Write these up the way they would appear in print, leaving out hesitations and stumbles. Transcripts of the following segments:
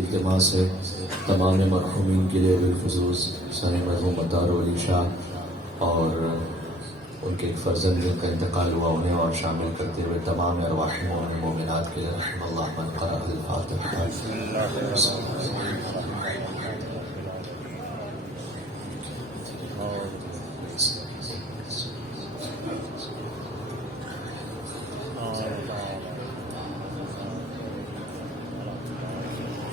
التماس ہے تمام مرحومین کے لیے بالخصوص سارے مرحوم مدار علی شاہ اور ان کے ایک فرزند جن کا انتقال ہوا انہیں اور شامل کرتے ہوئے تمام ارواح مومنات کے لیے رحم اللہ من قرأ الفاتحہ.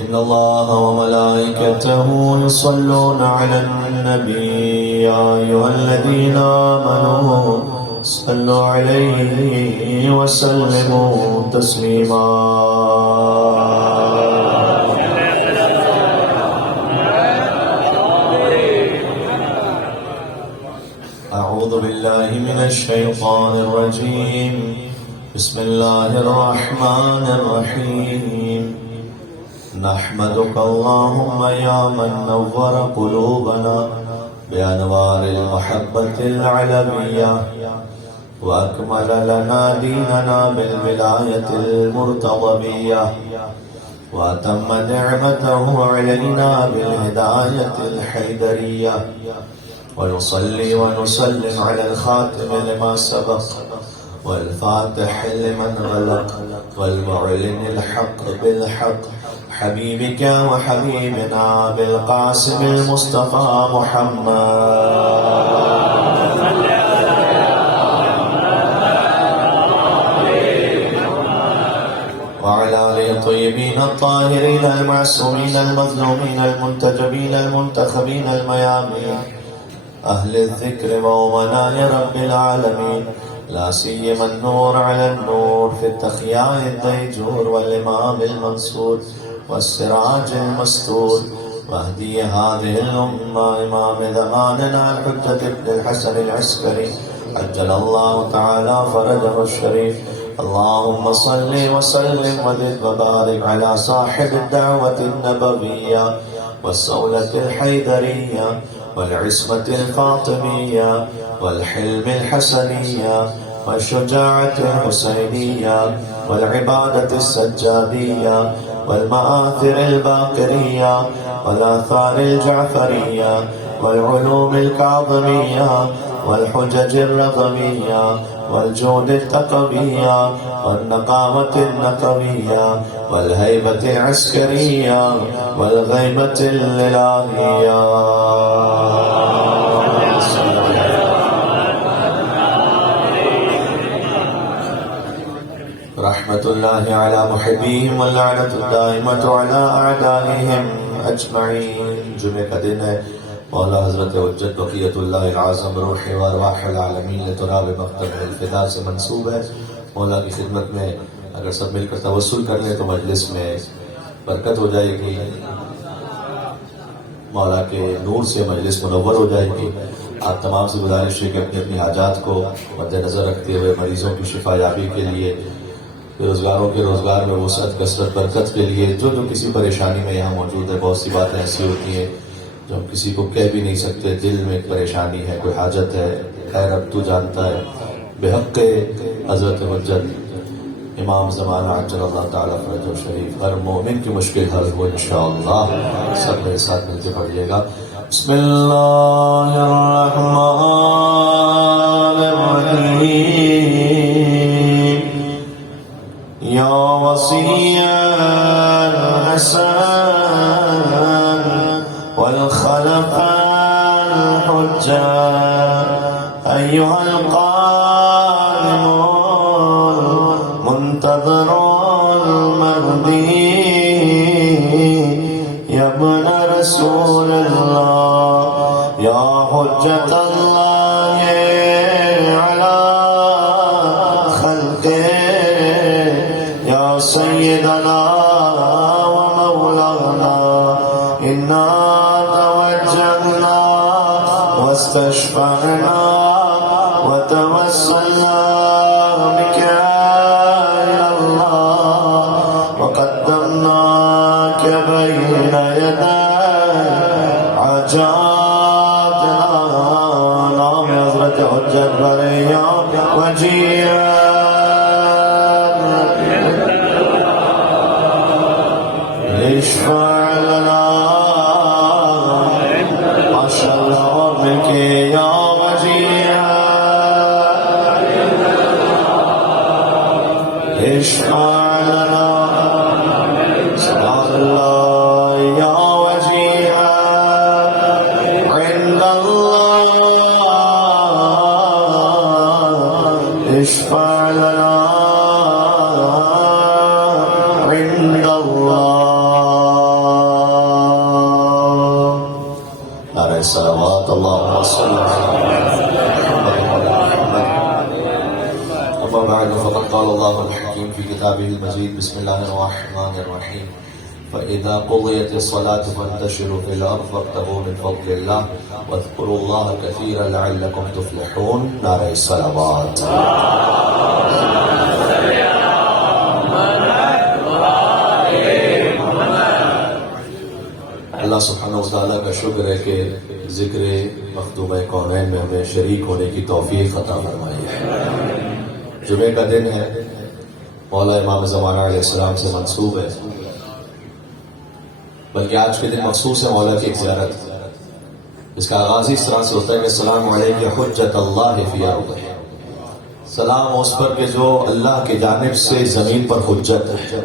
إن الله وملائكته يصلون على النبي يا أيها الذين آمنوا صلوا عليه وسلموا تسليما. أعوذ بالله من الشيطان الرجيم. بسم الله الرحمن الرحيم. نحمدك اللهم يا من نور قلوبنا بأنوار المحبة العلمية وأكمل لنا ديننا بالولاية المرتضبية وأتم نعمته علينا بالهداية الحيدرية ونصلي ونسلم على الخاتم لما سبق والفاتح لمن غلق والمعلن الحق بالحق حبيبك وحبيبنا بالقاسم المصطفى محمد وعلى آله الطيبين الطاهرين المعصومين المظلومين المنتجبين المنتخبين الميامين أهل الذكر وأمناء رب العالمين لا سيما النور على النور في التخياء الديجور والإمام المنصور والسراج المستور مهدي هذه الأمة إمام زماننا الحجة ابن الحسن العسكري عجل الله تعالى فرجه الشريف. اللهم صل وسلم وزد وبارك على صاحب الدعوة النبوية والصولة الحيدرية والعصمة الفاطمية والحلم الحسنية والشجاعة الحسينية والعبادة السجادية والمآثر الباقرية والآثار الجعفرية والعلوم الكاظمية والحجج الرغمية والجود التقوية والنقاوة النقوية والهيبة العسكرية والغيبة الإلهية. رحمة الله على محبيهم واللعنة الدائمة على أعدائهم أجمعين. جمعہ کا دن ہے. مولا حضرت حجت بقیت اللہ العظم روح و ارواح العالمین لتراب مقتل الفدا سے منسوب ہے. مولا کی خدمت میں اگر سب مل کر توسل کر لیں تو مجلس میں برکت ہو جائے گی. مولا کے نور سے مجلس منور ہو جائے گی. آپ تمام سے گزارش ہے کہ اپنی اپنی حاجات کو مد نظر رکھتے ہوئے مریضوں کی شفا یابی کے لیے، روزگاروں کے روزگار میں وسعت کثرت برکت کے لیے، جو کسی پریشانی میں یہاں موجود ہے. بہت سی باتیں ایسی ہوتی ہیں جو ہم کسی کو کہہ بھی نہیں سکتے. دل میں ایک پریشانی ہے، کوئی حاجت ہے، خیر اب تو جانتا ہے. بحق حضرت حجت امام زمانہ عجل اللہ تعالیٰ فرجہ شریف ہر مومن کی مشکل حل ہو انشاءاللہ. سب میرے ساتھ مل کے پڑھیے گا. بسم اللہ الرحمن الرحیم. یا وصی الحسن والخلف الحجة أيها القائم المنتظر المهدي يا ابن رسول الله يا حجة الله على خلقه يا سيدنا ومولانا إنا توجهنا واستشفعنا وتوسلنا بك إلى الله وقدمناك بين يدي حاجاتنا. نام حضرت حجت بریا وجیہ اشفع لنا ماشاء اللہ اور مل کے یا وجیہ اشفع لنا سبحان اللہ یا وجیہ عند اللہ اشفع لنا عند اللہ نعرہ صلوات اللہم صل علی أما بعد فقد قال الله الحكيم في كتابه المجيد بسم الله الرحمن الرحيم فإذا قضيت الصلاة فانتشروا في الأرض وابتغوا من فضل الله واذكروا الله كثيرا لعلكم تفلحون نعرہ الصلوات اللہ سبحانہ وتعالیٰ کا شکر ہے کہ ذکر مخدوم کونین میں ہمیں شریک ہونے کی توفیق عطا فرمائی ہے۔ جمعہ کا دن ہے، مولا امام زمانہ علیہ السلام سے منسوب ہے، بلکہ آج کے دن مخصوص ہے مولا کی ایک زیارت۔ اس کا آغاز اس طرح سے ہوتا ہے کہ السلام علیکم حجت اللہ فی ارضہ، سلام اس پر کہ جو اللہ کی جانب سے زمین پر حجت ہے۔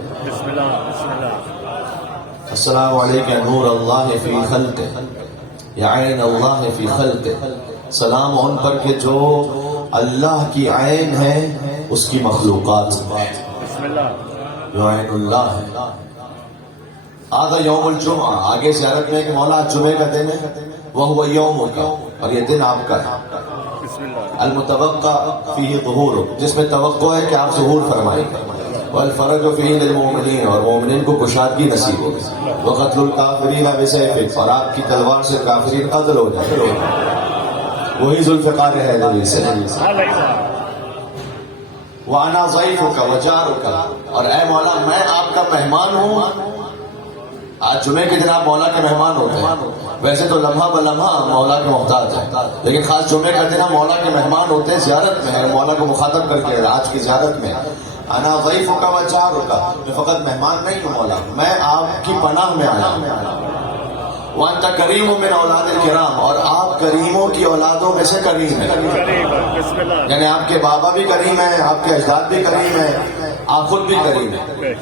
السلام علیکم نور اللہ فی خلقہ یا عین اللہ فی خلقہ، سلام ان پر کہ جو اللہ کی عین ہے اس کی مخلوقات، جو عین اللہ ہے۔ آدھا یوم الجمعہ، آگے زیارت میں کہ مولا جمعے کا دن ہے، وہ یوم کا، اور یہ دن آپ کا ہے۔ المتوقع فیہ ظہور، جس میں توقع ہے کہ آپ ظہور فرمائیں گے۔ والفرج فیہ للمؤمنین، اور مومنین کو کشادگی نصیب ہوگی۔ وقتل الکافرین بسیف، اور آپ کی تلوار سے کافرین قتل ہو جائے۔ وہی ذوالفقار ہے نبی سے۔ وَأَنَا ضَيْفُكَ وَجَارُكَ، اور اے مولا میں آپ کا مہمان ہوں۔ آج جمعے کے دن آپ مولا کے مہمان ہوتے ہیں، ویسے تو لمحہ بلمحہ مولا کے محتاج ہیں، لیکن خاص جمعے کا دن ہم مولا کے مہمان ہوتے ہیں، زیارت میں ہیں، مولا کو مخاطب کر کے آج کی زیارت میں۔ انا ضیفک وجارک، میں فقط مہمان نہیں ہوں مولا، میں آپ کی پناہ میں آیا ہوں۔ وانت کریم من اولاد الکرام، اور آپ کریموں کی اولادوں میں سے کریم ہیں، یعنی آپ کے بابا بھی کریم ہیں، آپ کے اجداد بھی کریم ہیں، آپ خود بھی کریم ہیں۔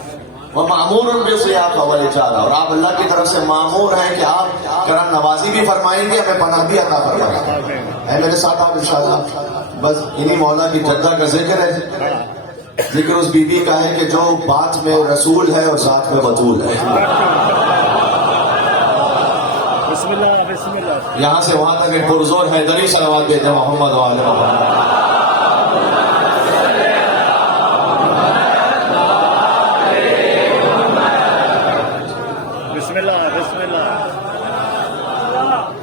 وَمَأْمُورٌ بِالضِّيَافَةِ وَالْإِجَابَةِ، اور آپ اللہ کی طرف سے مامور ہیں کہ آپ کرم نوازی بھی فرمائیں گے، ہمیں پناہ بھی عطا فرمائیں گے۔ اے میرے ساتھ آپ انشاءاللہ بس انہی مولا کی جدہ کا ذکر ہے۔ ذکر اس بی بی کا ہے کہ جو بات میں رسول ہے اور ذات میں بطول ہے۔ یہاں سے وہاں تک ایک پرزور حیدری صلوات دیتے ہیں محمد و آل محمد۔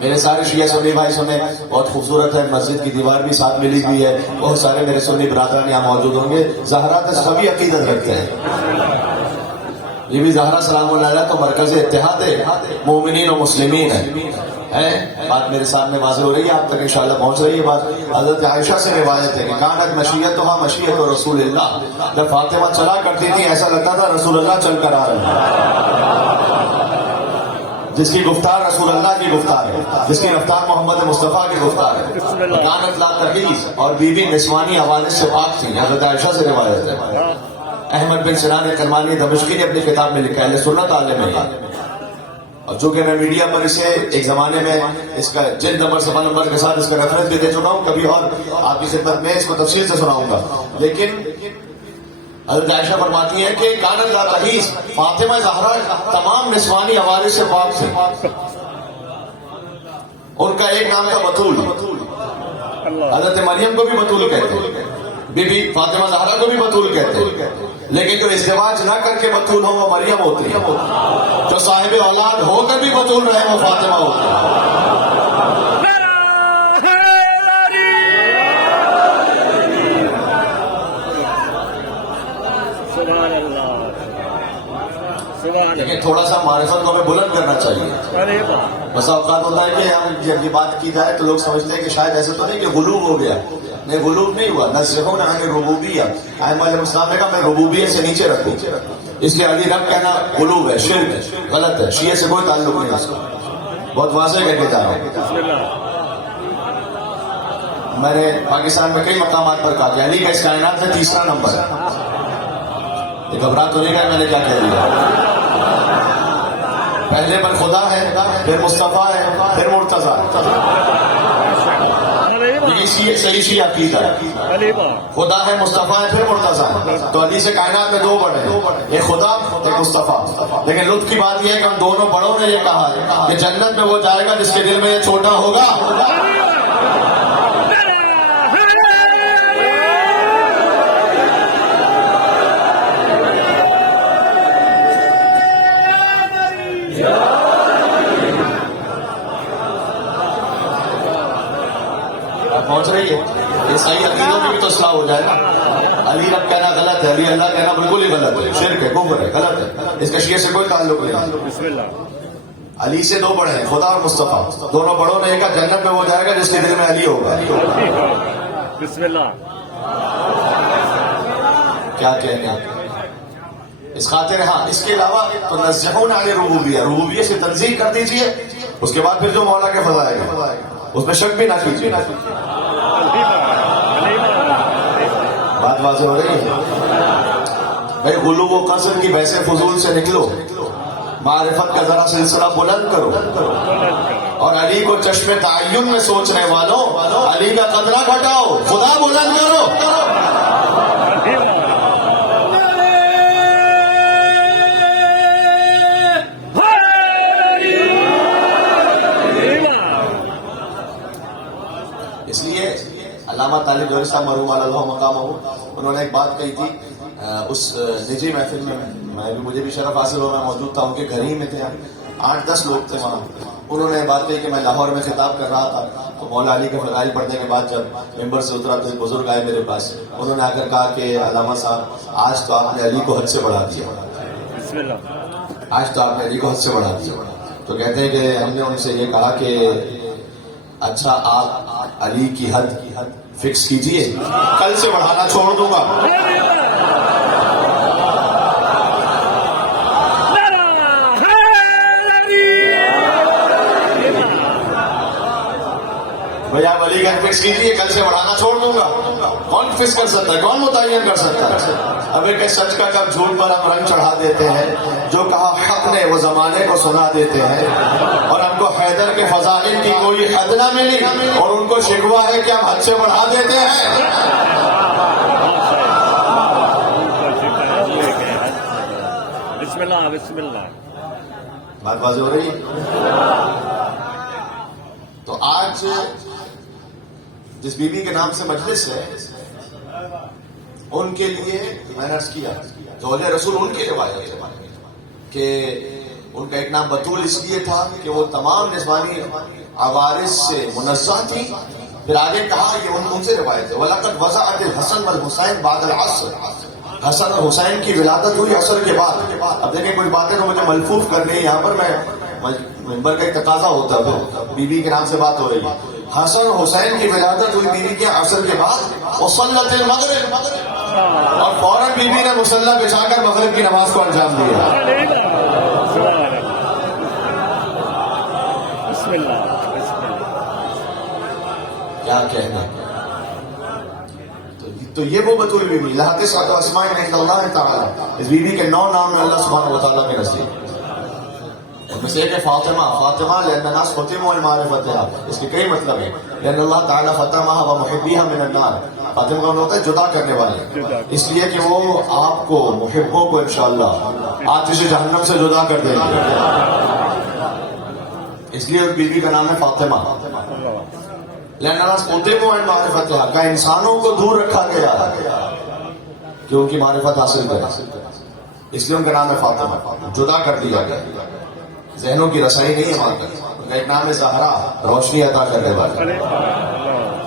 میرے سارے شیعہ سنی بھائی سنے، بہت خوبصورت ہے، مسجد کی دیوار بھی ساتھ ملی ہوئی ہے، بہت سارے میرے سنی برادران یہاں موجود ہوں گے، زہرا تو سبھی عقیدت رکھتے ہیں۔ یہ بھی زہرا سلام اللہ علیہ تو مرکز اتحاد مومنین و مسلمین ہے۔ بات میرے سامنے واضح ہو رہی ہے، آپ تک انشاءاللہ پہنچ رہی ہے بات۔ حضرت عائشہ سے روایت ہے کہ کانت مشیتھا مشیت رسول اللہ، جب فاطمہ چلا کرتی تھی ایسا لگتا تھا رسول اللہ چل کر آ رہے ہیں۔ جس کی گفتار رسول اللہ کی گفتار ہے، جس کی رفتار محمد مصطفیٰ کی گفتار ہے۔ کانت لا تحیض، اور بی بی نسوانی حوالے سے پاک تھی، حضرت عائشہ سے روایت ہے۔ احمد بن سنان کرمانی دمشقی نے اپنی کتاب میں لکھا ہے سنت عالم ہے، اور چونکہ میں میڈیا پر اسے ایک زمانے میں اس کا جلد نمبر صفحہ نمبر کے ساتھ اس کا ریفرنس بھی دے چکا ہوں، کبھی اور آپ کی خدمت میں اس کو تفصیل سے سناؤں گا، لیکن حضرت عائشہ فرماتی ہیں کہ کانت لا تحیض، فاطمہ زہرا تمام نسوانی حوالے سے پاک تھے۔ ان کا ایک نام تھا بطول، حضرت مریم کو بھی بطول کہتے ہیں، بی بی فاطمہ زہرا کو بھی بطول کہتے ہیں، لیکن جو ازدواج نہ کر کے بطول ہو وہ مریم ہوتی ہے، جو صاحب اولاد ہو کر بھی بطول رہے وہ فاطمہ ہوتی ہے۔ لیکن تھوڑا سا معرفت کو ہمیں بلند کرنا چاہیے۔ بس اوقات ہوتا ہے کہ ہم جب یہ بات کی جائے تو لوگ سمجھتے ہیں کہ شاید ایسے تو نہیں کہ غلوب ہو گیا، نہیں غلوب نہیں ہوا، نزہون عن الربوبیہ، ائمہ علیہ السلام نے کہا میں ربوبیت سے نیچے رکھوں، اس لیے علی رب کہنا قلوب ہے، شرک ہے، غلط ہے، شیعہ سے کوئی تعلق نہیں ہے اس کا، بہت واضح کر کے جا رہا ہوں۔ میں نے پاکستان میں کئی مقامات پر کہا کہ علی کا اس کائنات میں تیسرا نمبر ہے۔ یہ گھبرا تو نہیں گیا میں نے کیا کہہ دیا؟ پہلے پر خدا ہے، پھر مصطفیٰ ہے، پھر مرتضیٰ ہے۔ یہ صحیح شیعہ عقیدہ ہے، خدا ہے، مصطفیٰ ہے، پھر مرتضیٰ ہے۔ تو علی سے کائنات میں دو بڑے ہیں، ایک خدا ایک مصطفیٰ۔ لیکن لطف کی بات یہ ہے کہ ہم دونوں بڑوں نے یہ کہا ہے کہ جنت میں وہ جائے گا جس کے دل میں یہ چھوٹا ہوگا۔ پہنچ رہی ہے؟ یہ صحیح عقیدوں کی بھی تو اصلاح ہو جائے گا۔ علی رب کہنا غلط ہے، علی اللہ کہنا بالکل ہی غلط ہے، شرک ہے، کفر ہے، غلط ہے، اس کا شیعہ سے کوئی تعلق نہیں۔ علی سے دو بڑے ہیں، خدا اور مصطفیٰ، دونوں بڑوں نے کہا جنت میں وہ جائے گا جس کے دل میں علی ہوگا۔ بسم اللہ۔ کیا کہنے اس خاطر، ہاں اس کے علاوہ تو نزہون علی ربوبیہ، ربوبیہ سے تنزیہ کر دیجئے، اس کے بعد پھر جو مولا کے فضائل ہیں اس میں شک بھی نہ کیجیے۔ بات واضح ہو رہی ہے بھائی؟ غلو و قصر کی بحث فضول سے نکلو، معرفت کا ذرا سلسلہ بلند کرو، اور علی کو چشم تعین میں سوچنے والوں علی کا قدرہ گھٹاؤ، خدا بلند کرو۔ اس لیے علامہ طالب جوہری صاحب مرحوم علی اللہ مقامہ، انہوں نے ایک بات کہی تھی اس نجی محفل میں، مجھے بھی شرف حاصل ہوا، میں موجود تھا، ان کے گھر ہی میں تھے، 8-10 لوگ تھے وہاں۔ انہوں نے بات کہی کہ میں لاہور میں خطاب کر رہا تھا تو مولا علی کے فضائل پڑھنے کے بعد جب ممبر سے اترا تو ایک بزرگ آئے میرے پاس، انہوں نے آ کر کہا کہ علامہ صاحب آج تو آپ نے علی کو حد سے بڑھا دیا، آج تو آپ نے علی کو حد سے بڑھا دیا۔ تو کہتے ہیں کہ ہم نے ان سے یہ کہا کہ اچھا آپ علی کی حد فکس کیجئے، کل سے بڑھانا چھوڑ دوں گا۔ بھائی آپ علی کا فکس کیجئے، کل سے بڑھانا چھوڑ دوں گا۔ کون فکس کر سکتا ہے؟ کون متعین کر سکتا ہے؟ اب ایک سچ کا کب جھوٹ پر ہم رنگ چڑھا دیتے ہیں، جو کہا حق نے وہ زمانے کو سنا دیتے ہیں، اور ہم کو حیدر کے فضائل کی کوئی حد نہ ملی اور ان کو شکوہ ہے کہ ہم حد سے بڑھا دیتے ہیں۔ بسم اللہ بسم اللہ۔ بات واضح ہو رہی ہے؟ تو آج جس بی بی کے نام سے مجلس ہے، ان کے لیے میں نے عرض کیا زوجہ رسول ان کی روایت ہے کہ ان کا ایک نام بطول اس لیے تھا کہ وہ تمام نسوانی عوارض سے منزہ تھی۔ پھر آگے کہا یہ ان سے روایت ہے، وَلَقَدْ وَضَعَتِ الْحَسَنُ وَالْحُسَيْنُ بَعْدَ الْعَصْرِ، حسن اور حسین کی ولادت ہوئی عصر کے بعد۔ اب دیکھیں کچھ باتیں تو مجھے ملفوف کرنی ہے، یہاں پر میں ممبر کا ایک تقاضا ہوتا ہے، بی بی کے نام سے بات ہو رہی ہے۔ حسن اور حسین کی ولادت ہوئی بیوی کے عصر کے بعد، وصلت المغرب، اور فوراً بی بی نے مصلی بچھا کر مغرب کی نماز کو انجام دیا۔ بسم اللہ بسم اللہ۔ کیا کہنا ہے؟ تو یہ وہ بطول بیوی، لہذا سات اسماء عند اللہ تعالی، اس بیوی کے 9 نام میں اللہ سبحانہ وتعالیٰ کے نزدیک، ان میں سے ایک ہے فاطمہ۔ فاطمہ لأن الناس ختموا بمعرفتها، اس کے کئی مطلب ہیں۔ لأن اللہ تعالیٰ ختمها ومحبیها من النار، فاطمہ کا ہوتا ہے جدا کرنے والے، اس لیے کہ وہ آپ کو محبوں کو انشاءاللہ آتش جہنم سے جدا کر دیں گے، اس لیے اس بیوی کا نام ہے فاطمہ۔ لأن الناس ختموا بمعرفتها، کا انسانوں کو دور رکھا گیا کہ ان کی معرفت حاصل کرے، اس لیے ان کا نام ہے فاطمہ، جدا کر دیا گیا، ذہنوں کی رسائی نہیں ہے وہاں تک۔ ایک نام ہے زہرا، روشنی عطا کرنے والی۔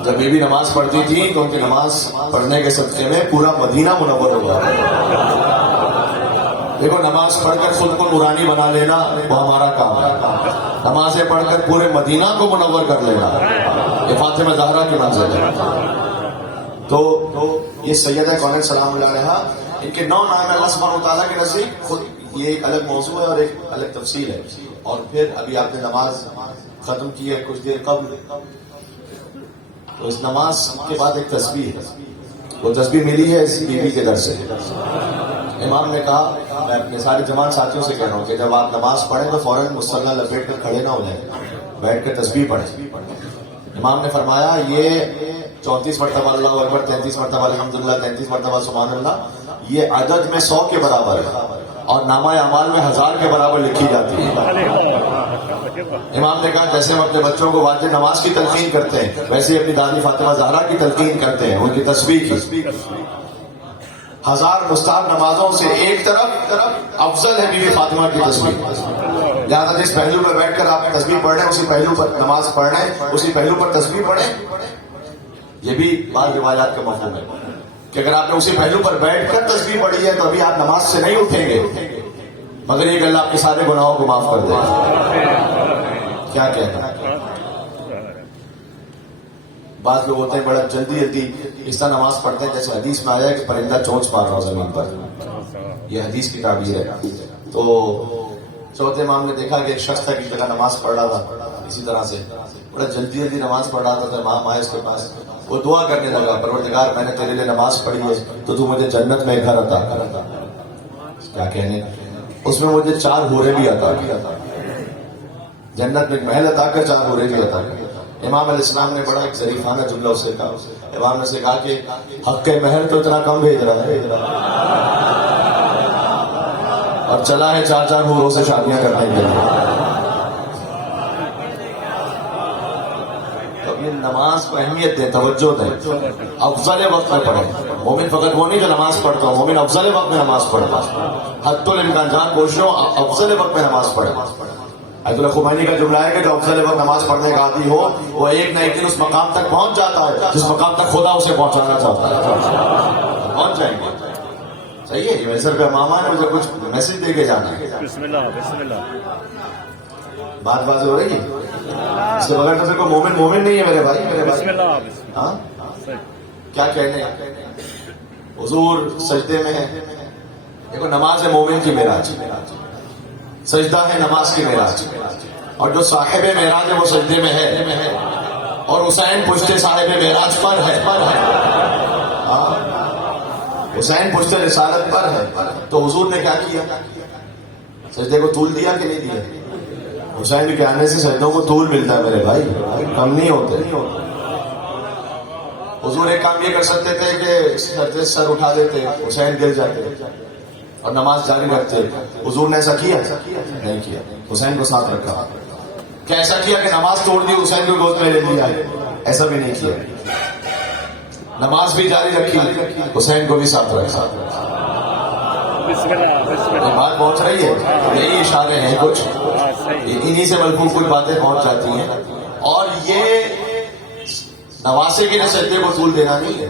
جب بی بی نماز پڑھتی تھی تو ان کی نماز پڑھنے کے صدقے میں پورا مدینہ منور ہوا۔ دیکھو نماز پڑھ کر خود کو نورانی بنا لینا وہ ہمارا کام ہے، نمازیں پڑھ کر پورے مدینہ کو منور کر لینا یہ فاطمہ زہرا کی منزل ہے۔ تو یہ سیدہ کونین سلام اللہ علیہا ان کے 9 نام اللہ سبحانہ وتعالیٰ کے نزدیک خود یہ ایک الگ موضوع ہے اور ایک الگ تفصیل ہے. اور پھر ابھی آپ نے نماز ختم کی ہے کچھ دیر قبل، تو اس نماز کے بعد ایک تسبیح ہے. وہ تسبیح ملی ہے اس بیوی کے در سے. امام نے کہا، میں اپنے سارے جماعت ساتھیوں سے کہہ رہا ہوں کہ جب آپ نماز پڑھیں تو فوراً مصلی لپیٹ کر کھڑے نہ ہو جائیں، بیٹھ کر تسبیح پڑھیں. امام نے فرمایا یہ 34 مرتبہ اللہ اکبر، 33 مرتبہ الحمدللہ، 33 مرتبہ سبحان اللہ، یہ عدد میں 100 کے برابر ہے اور نامہ اعمال میں 1000 کے برابر لکھی جاتی ہے. امام نے کہا جیسے ہم اپنے بچوں کو واجب نماز کی تلقین کرتے ہیں ویسے اپنی دادی فاطمہ زہرا کی تلقین کرتے ہیں، ان کی تسبیح کی. 1000 مستحب نمازوں سے ایک طرف افضل ہے بی بی فاطمہ کی تسبیح. لہٰذا جس پہلو پر بیٹھ کر آپ تسبیح پڑھ رہے ہیں اسی پہلو پر نماز پڑھ رہے ہیں، اسی پہلو پر تسبیح پڑھیں. یہ بھی بعض روایات کا مفہوم ہے کہ اگر آپ نے اسی پہلو پر بیٹھ کر تسبیح پڑھی ہے تو ابھی آپ نماز سے نہیں اٹھیں گے، مگر یہ کہ اللہ آپ کے سارے گناہوں کو معاف کر دے. کیا کہنا. بعض لوگ ہوتے ہیں بڑا جلدی اس طرح نماز پڑھتے ہیں جیسے حدیث میں آیا ہے کہ پرندہ چونچ مار رہا ہو زمین پر. یہ حدیث کی تعبیر ہے. تو چوتھے امام نے دیکھا کہ ایک شخص تھا کی جگہ نماز پڑھ رہا تھا اسی طرح سے بڑا جلدی نماز پڑھ رہا تھا. تو امام آئے اس کے پاس، وہ دعا کرنے لگا پروردگار میں نے تیرے لیے نماز پڑھی ہے تو تو مجھے جنت میں ایک گھر عطا کر. کیا کہنے، اس میں مجھے 4 حوریں بھی عطا کیا، جنت میں ایک محل عطا کر 4 حوریں بھی عطا کر. امام علیہ السلام نے بڑا ایک ظریفانہ جملہ اسے کہا. امام نے سے کہا کہ حق کے مہر تو اتنا کم بھیج رہا ہے اور چلا ہے 4 حوروں سے شادیاں کرنے کے لیے. نماز کو اہمیت دیں، توجہ دیں، افضل وقت میں پڑھیں. مومن فقط وہ نہیں جو نماز پڑھتا ہوں، مومن افضل وقت میں نماز پڑھتا ہے. حد الامکان جان کوشش ہو افضل وقت میں نماز پڑھیں. ایت اللہ خمینی کا جملہ ہے کہ جو افضل وقت نماز پڑھنے کا عادی ہو وہ ایک نہ ایک دن اس مقام تک پہنچ جاتا ہے جس مقام تک خدا اسے پہنچانا چاہتا ہے. پہنچ جائیں گے. صحیح ہے. یہ سر پہ ماما نے مجھے کچھ میسج دے کے جانا ہے. بسم اللہ بسم اللہ. بات بازی ہو رہی ہے. اس کے بغیر تو پھر کوئی مومن نہیں ہے میرے بھائی. بسم اللہ بسم اللہ. ہاں کیا کہنے. حضور سجدے میں ہے. دیکھو نماز ہے مومن کی معراج، سجدہ ہے نماز کی معراج. اور جو صاحب معراج ہے وہ سجدے میں ہے اور حسین پشتے صاحب معراج پر ہے. حسین پشتے رسالت پر ہے. تو حضور نے کیا کیا، سجدے کو طول دیا کہ نہیں دیا. حسین کے آنے سے سجدوں کو طول ملتا ہے میرے بھائی، کم نہیں ہوتے. حضور ایک کام یہ کر سکتے تھے کہ سر اٹھا دیتے، حسین گر جاتے اور نماز جاری رکھتے. حضور نے ایسا کیا نہیں کیا، حسین کو ساتھ رکھا. کیا ایسا کیا کہ نماز توڑ دی حسین کو گود میں لے لیا؟ ایسا بھی نہیں کیا. نماز بھی جاری رکھی، حسین کو بھی ساتھ رکھا. بات پہنچ رہی ہے. یہی اشارے ہیں کچھ، انہی سے ملفوظ کچھ باتیں پہنچ جاتی ہیں. اور یہ نواسے کے لیے سجدے کو طول دینا نہیں ہے.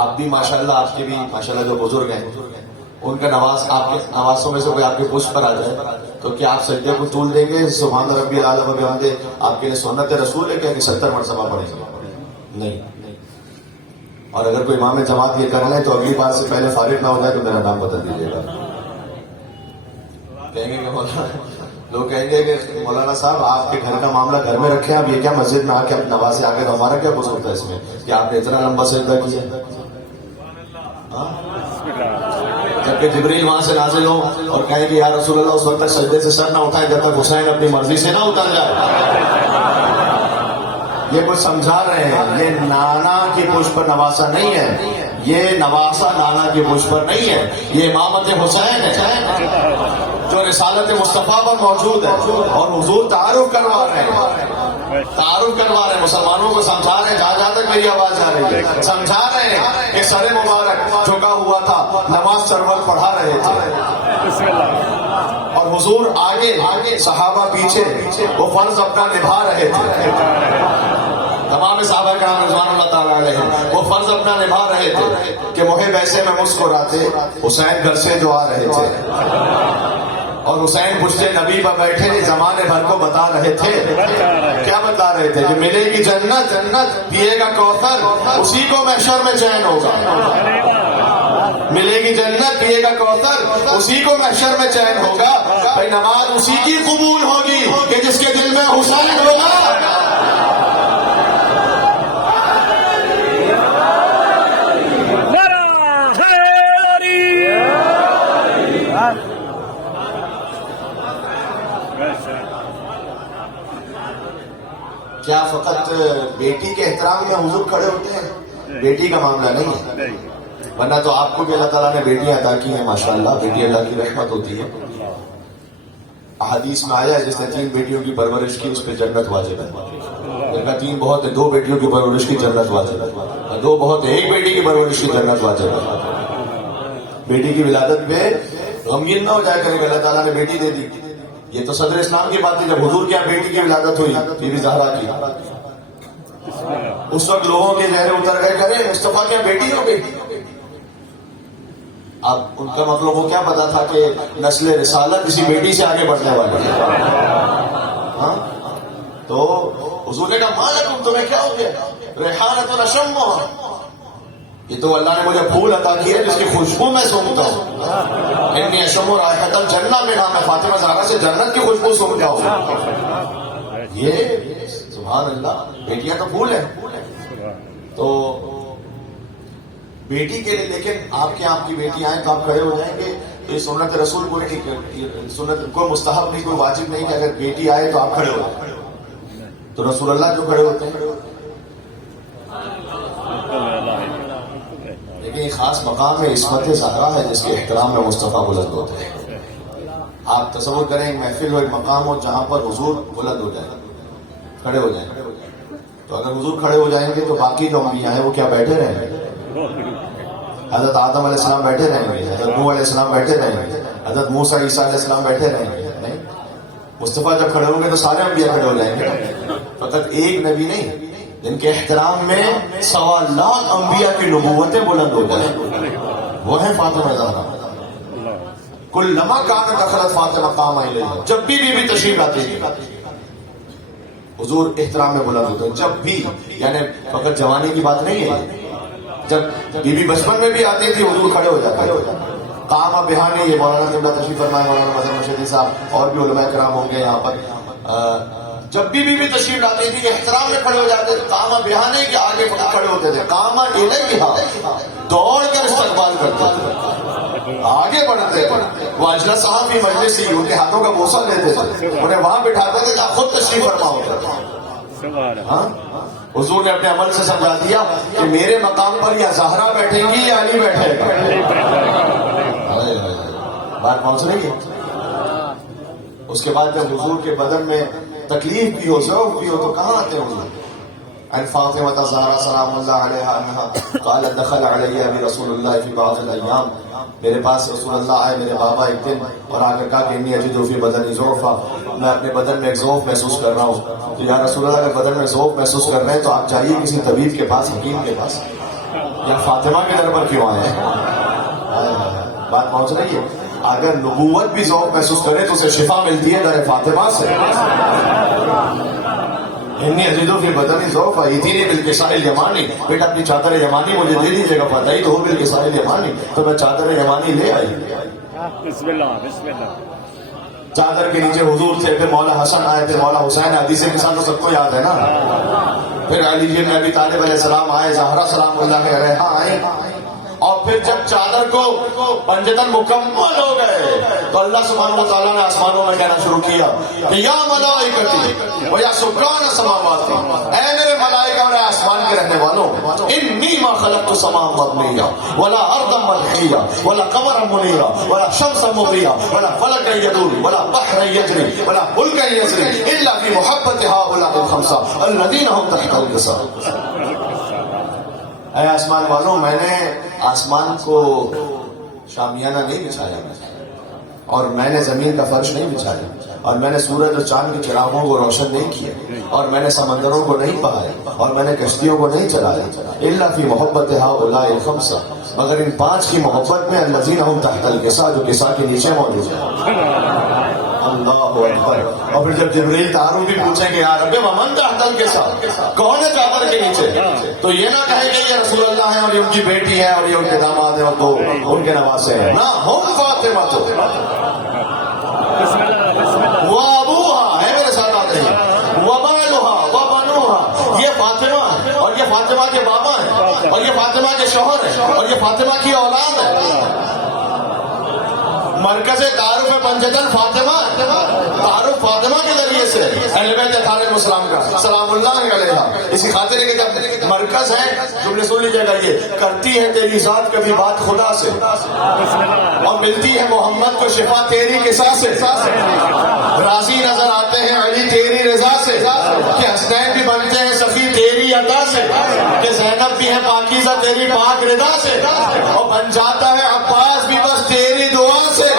آپ بھی ماشاءاللہ، آپ کے بھی ماشاءاللہ جو بزرگ ہیں ان کا نواز، آپ کے نواسوں میں سے کوئی آپ کے پشت پر آ جائے تو کیا آپ سجدے کو طول دیں گے؟ سبحان ربی الاعلی و بحمدہ آپ کے لیے سنت رسول ہے کہ 70 مرتبہ پڑھیں گے؟ نہیں. اور اگر کوئی امام جماعت یہ کر لے تو اگلی بار سے پہلے فارغ نہ ہو جائے تو میرا نام بدل دیجیے گا. کہیں گے کہ مولانا، لوگ کہیں گے کہ مولانا صاحب آپ کے گھر کا معاملہ گھر میں رکھیں، آپ یہ کیا مسجد میں آ کے نواز آ کے تو ہمارا کیا قصور تھا اس میں کہ آپ نے اتنا لمبا سجدہ کیا؟ جبکہ جبریل وہاں سے نازل ہو اور کہیں کہ یا رسول اللہ اس وقت تک سجدے سے سر نہ اٹھائیں جب تک حسین اپنی مرضی سے نہ اتر جائے. یہ کچھ سمجھا رہے ہیں، یہ نانا کی پشت پر نواسا نہیں ہے، یہ نواسا نانا کی پشت پر نہیں ہے، یہ امامت حسین ہے جو رسالت مصطفیٰ پر موجود ہے. اور حضور تعارف کروا رہے ہیں، مسلمانوں کو سمجھا رہے ہیں. جہاں تک میری آواز جا رہی ہے سمجھا رہے ہیں کہ سر مبارک جھکا ہوا تھا، نماز سرور پڑھا رہے تھے اور حضور آگے صحابہ پیچھے، وہ فرض اپنا نبھا رہے تھے. تمام صحابہ کرام رضوان اللہ تعالیٰ علیہ وہ فرض اپنا نبھا رہے تھے کہ محب ایسے میں مسکراتے حسین گھر سے جو آ رہے تھے. اور حسین پشتے نبی پر بیٹھے زمانے بھر کو بتا رہے تھے. کیا بتا رہے تھے؟ کہ ملے گی جنت، جنت پیے گا کوثر، اسی کو محشر میں چین ہوگا. ملے گی جنت، پیے گا کوثر، اسی کو محشر میں چین ہوگا. بھائی نماز اسی کی قبول ہوگی کہ جس کے دل میں حسین ہوگا. کیا فقط بیٹی کے احترام میں حضور کھڑے ہوتے ہیں؟ بیٹی کا معاملہ نہیں ہے، ورنہ تو آپ کو بھی اللہ تعالیٰ نے بیٹیاں عطا کی ہیں. ماشاءاللہ بیٹی اللہ کی رحمت ہوتی ہے. احادیث میں آیا ہے جس نے 3 بیٹیوں کی پرورش کی اس پہ جنت واجب ہے. ان کا 3 بہت ہے، 2 بیٹیوں کی پرورش کی جنت واجب ہے. 2 بہت ہے، 1 بیٹی کی پرورش کی جنت واجب ہے. بیٹی کی ولادت پہ غمگین نہ ہو جائے کرے کہ اللہ تعالیٰ نے بیٹی دے دی. یہ تو صدر اسلام کی بات ہے. جب حضور کیا بیٹی کی ولادت ہوئی بی بی زہرا کی، اس وقت لوگوں کے چہرے اتر گئے، کرے مصطفیٰ کیا بیٹی ہو گئی. اب ان کا مطلب وہ کیا پتا تھا کہ نسل رسالت کسی بیٹی سے آگے بڑھنے والی ہے. ہاں تو حضور نے کہا مالکم، تمہیں کیا ہو گیا؟ ریحانۃ اشمھا، یہ تو اللہ نے مجھے پھول عطا کیا ہے جس کی خوشبو میں سونگتا ہوں. انی اشم رائحۃ الجنہ، میں نام ہے فاطمہ زہرا سے جنت کی خوشبو سونگتا ہوں. یہ سبحان اللہ، بیٹیاں تو پھول ہیں. تو بیٹی کے لیے، لیکن آپ کی بیٹی آئیں تو آپ کھڑے ہو جائیں گے. یہ سنت رسول کو نہیں، سنت کوئی مستحب نہیں، کوئی واجب نہیں کہ اگر بیٹی آئے تو آپ کھڑے ہو جائیں. تو رسول اللہ جو کھڑے ہوتے ہیں. لیکن ایک خاص مقام ہے، عصمت زہرا ہے جس کے احترام میں مصطفیٰ بلند ہوتے ہیں. آپ تصور کریں ایک محفل ہو، ایک مقام ہو جہاں پر حضور بلند ہو جائیں، کھڑے ہو جائیں. تو اگر حضور کھڑے ہو جائیں گے تو باقی جو انبیاء ہیں وہ کیا بیٹھے رہیں گے؟ حضرت آدم علیہ السلام بیٹھے رہیں گے، حضرت نوح علیہ السلام بیٹھے رہیں گے، حضرت موسیٰ عیسیٰ علیہ السلام بیٹھے رہیں گے؟ نہیں. مصطفیٰ جب کھڑے ہوں گے تو سارے انبیاء کھڑے ہو جائیں گے. فقط ایک نبی نہیں جن کے احترام میں 1.25 لاکھ انبیاء کی نبوتیں بلند ہو جائیں، وہ ہیں فاطمہ زہرا. کلما کانت دخلت فاطمہ قام الیہا، جب بھی بیوی تشریف آتی ہے حضور احترام میں بلند ہوتے ہیں. جب بھی، یعنی فقط جوانی کی بات نہیں ہے. جب بیوی بچپن میں بھی آتی تھی حضور کھڑے ہو جاتے. قام بہانی، یہ مولانا قبلہ تشریف فرمائے، مولانا مظہر مشہدی صاحب اور بھی علماء کرام ہوں گے یہاں پر. جب بھی بیوی تشریف لاتی تھی احترام میں کھڑے ہو جاتے تھے. قام بہانی کے آگے کھڑے ہوتے تھے. قام الیہا، دوڑ کر استقبال کرتے تھے، آگے بڑھتے تھے. وہ اجلا صاحب بھی مجلس ہی ان کے ہاتھوں کا بوسہ لیتے تھے، انہیں وہاں بٹھاتے تھے کہ آپ خود تشریف فرماؤ. ہاں حضور نے اپنے عمل سے سمجھا دیا کہ میرے مقام پر یا زہرا بیٹھیں گی یا علی بیٹھے گا. بات پہنچ رہی ہے. اس کے بعد جب حضور کے بدن میں تکلیف بھی ہو، ضعف بھی ہو، تو کہاں آتے ہیں حضور؟ عن فاطمة الزہرا سلام اللہ علیہا انہا قالت دخل علی ابی رسول اللہ فی بعض الایام، میرے پاس رسول اللہ آئے میرے بابا ایک دن اور آ کر کہا کہ انی اجد فی بدنی ضعفا، میں اپنے بدن میں ایک ضعف محسوس کر رہا ہوں. تو یا رسول اللہ اگر بدن میں ضعف محسوس کر رہے ہیں تو آپ جائیے کسی طبیب کے پاس، حکیم کے پاس. یا فاطمہ کے در پر کیوں آئے ہیں؟ بات پہنچ رہی ہے. اگر نبوت بھی ضعف محسوس کرے تو اسے شفا ملتی ہے در فاطمہ سے. انی اجدو فی بدنی ضعفا ایتینی بالکساء الیمانی، بیٹا اپنی چادر یمانی مجھے دے دیجیے گا. فتحی تو ہو بالکساء الیمانی، تو میں چادر یمانی لے آئی. بسم اللہ بسم اللہ. چادر کے نیچے حضور تھے، پھر مولا حسن آئے تھے، مولا حسین. حدیث کے ساتھ تو سب کو یاد ہے نا. پھر علی بن ابی طالب علیہ السلام آئے، زہرا سلام اللہ علیہا آئے. اور پھر جب چادر کو پنجتن مکمل ہو گئے تو اللہ سبحانہ و تعالیٰ نے آسمانوں میں کہنا شروع کیا کہ یا ملائکتی و یا سکان سماواتی، اے میرے ملائکہ اور آسمان کے رہنے والوں، انی ما خلقت سماء مبنیہ ولا ارضا ملحیہ ولا قمرا منیرا ولا شمسا مضیہ ولا فلکا یدور ولا بحرا یجری ولا ملکا یجری الا فی محبت هؤلاء الخمسہ الذین هم تحت القصر. اے آسمان والوں، میں نے آسمان کو شامیانہ نہیں بچھایا اور میں نے زمین کا فرش نہیں بچھایا، اور میں نے سورج اور چاند کے چراغوں کو روشن نہیں کیا، اور میں نے سمندروں کو نہیں بہایا، اور میں نے کشتیوں کو نہیں چلایا، الا فی محبت هؤلاء الخمسہ، مگر ان 5 کی محبت میں، الذین هم تحت الکسا، جو کسا کے نیچے موجود ہیں۔ اللہ اکبر۔ اور پھر جب جبریل تعارف بھی پوچھیں گے یا رب ومن تحت الکسا، کون ہے چادر کے نیچے، تو یہ نہ کہیں کہ یہ رسول اللہ ہیں اور یہ ان کی بیٹی ہے اور یہ ان کے داماد ہیں اور تو ان کے نواسے ہیں، نہ، ہم فاطمہ تو وہ ابوہا ہے، میرے ساتھ آتے ہیں، وبالہا وبنوہا، یہ فاطمہ ہے اور یہ فاطمہ کے بابا ہیں اور یہ فاطمہ کے شوہر ہیں اور یہ فاطمہ کی اولاد ہے۔ مرکز تعارف پنجتن فاطمہ، تعارف فاطمہ کے ذریعے سے اہل بیت خالد السلام کا سلام اللہ علیہ، اسی خاطر ہے کہ جب مرکز ہے، جملے سن لیجیے گا، یہ کرتی ہے تیری ذات کبھی بات خدا سے، اور ملتی ہے محمد کو شفا تیری قصہ سے، راضی نظر آتے ہیں علی تیری رضا سے، کہ حسنین بھی بنتے ہیں سخی تیری عطا سے، کہ زینب بھی ہے پاکیزہ تیری پاک رضا سے، اور بن جاتا ہے عباس بھی بس تیری دعا سے۔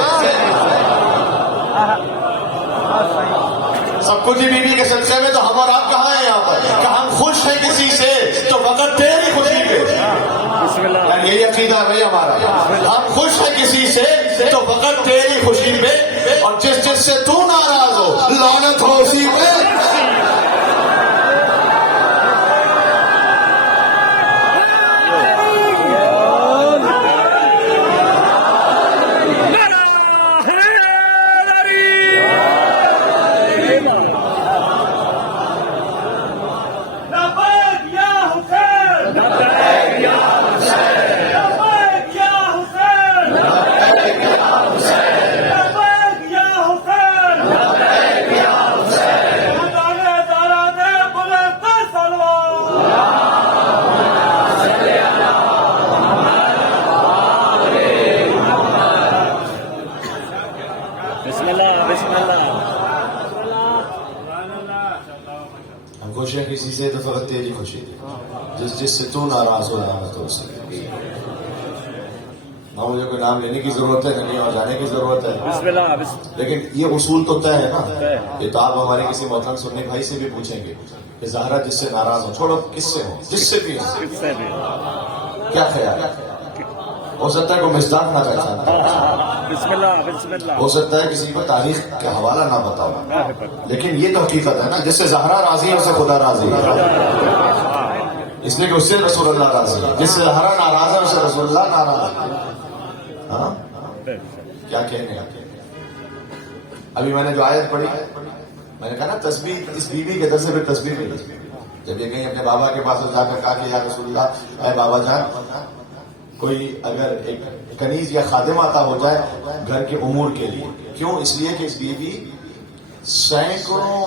سب کچھ ہی بی بی کے سلسلے میں، تو ہم اور آپ کہاں ہیں یہاں پر، کہ ہم خوش ہیں کسی سے تو فقط تیری خوشی پہ، یہی عقیدہ ہے بھائی ہمارا، ہم خوش ہیں کسی سے تو فقط تیری خوشی پہ، اور جس جس سے تو ناراض ہو لعنت ہو اسی پہ۔ خوش ہے کسی سے تو فقط تیری خوشی، جس جس سے تو ناراض ہو لعنت ہو اسے۔ نہ مجھے کوئی نام لینے کی ضرورت ہے، نہ کہیں اور جانے کی ضرورت ہے، لیکن یہ اصول تو طے ہے نا۔ یہ تو آپ ہمارے کسی محترم سننے بھائی سے بھی پوچھیں گے کہ زہرا جس سے ناراض ہو، چھوڑو کس سے ہو، جس سے بھی ہو، کیا خیال ہے؟ ہو سکتا ہے کوئی مصداق نہ پہچانتا، ہو سکتا ہے کسی کو تاریخ کا حوالہ نہ بتاؤ، لیکن یہ تو حقیقت ہے نا، جس سے زہرا راضی ہے اس سے خدا راضی ہے، اس لیے کہ اس سے رسول اللہ راضی ہے، جس سے زہرا ناراض ہے اس سے رسول اللہ ناراض ہے۔ ہاں کیا کہنے ہیں؟ ابھی میں نے جو آیت پڑھی، میں نے کہا نا تسبیح اس بیوی کے در سے پھر تسبیح ملی، جب یہ کہیں اپنے بابا کے پاس جا کر کہا کہ یا رسول اللہ، اے بابا جان، کوئی اگر ایک کنیز یا خادم آتا ہو جائے گھر کے امور کے لیے، کیوں؟ اس لیے کہ اس بیوی سینکڑوں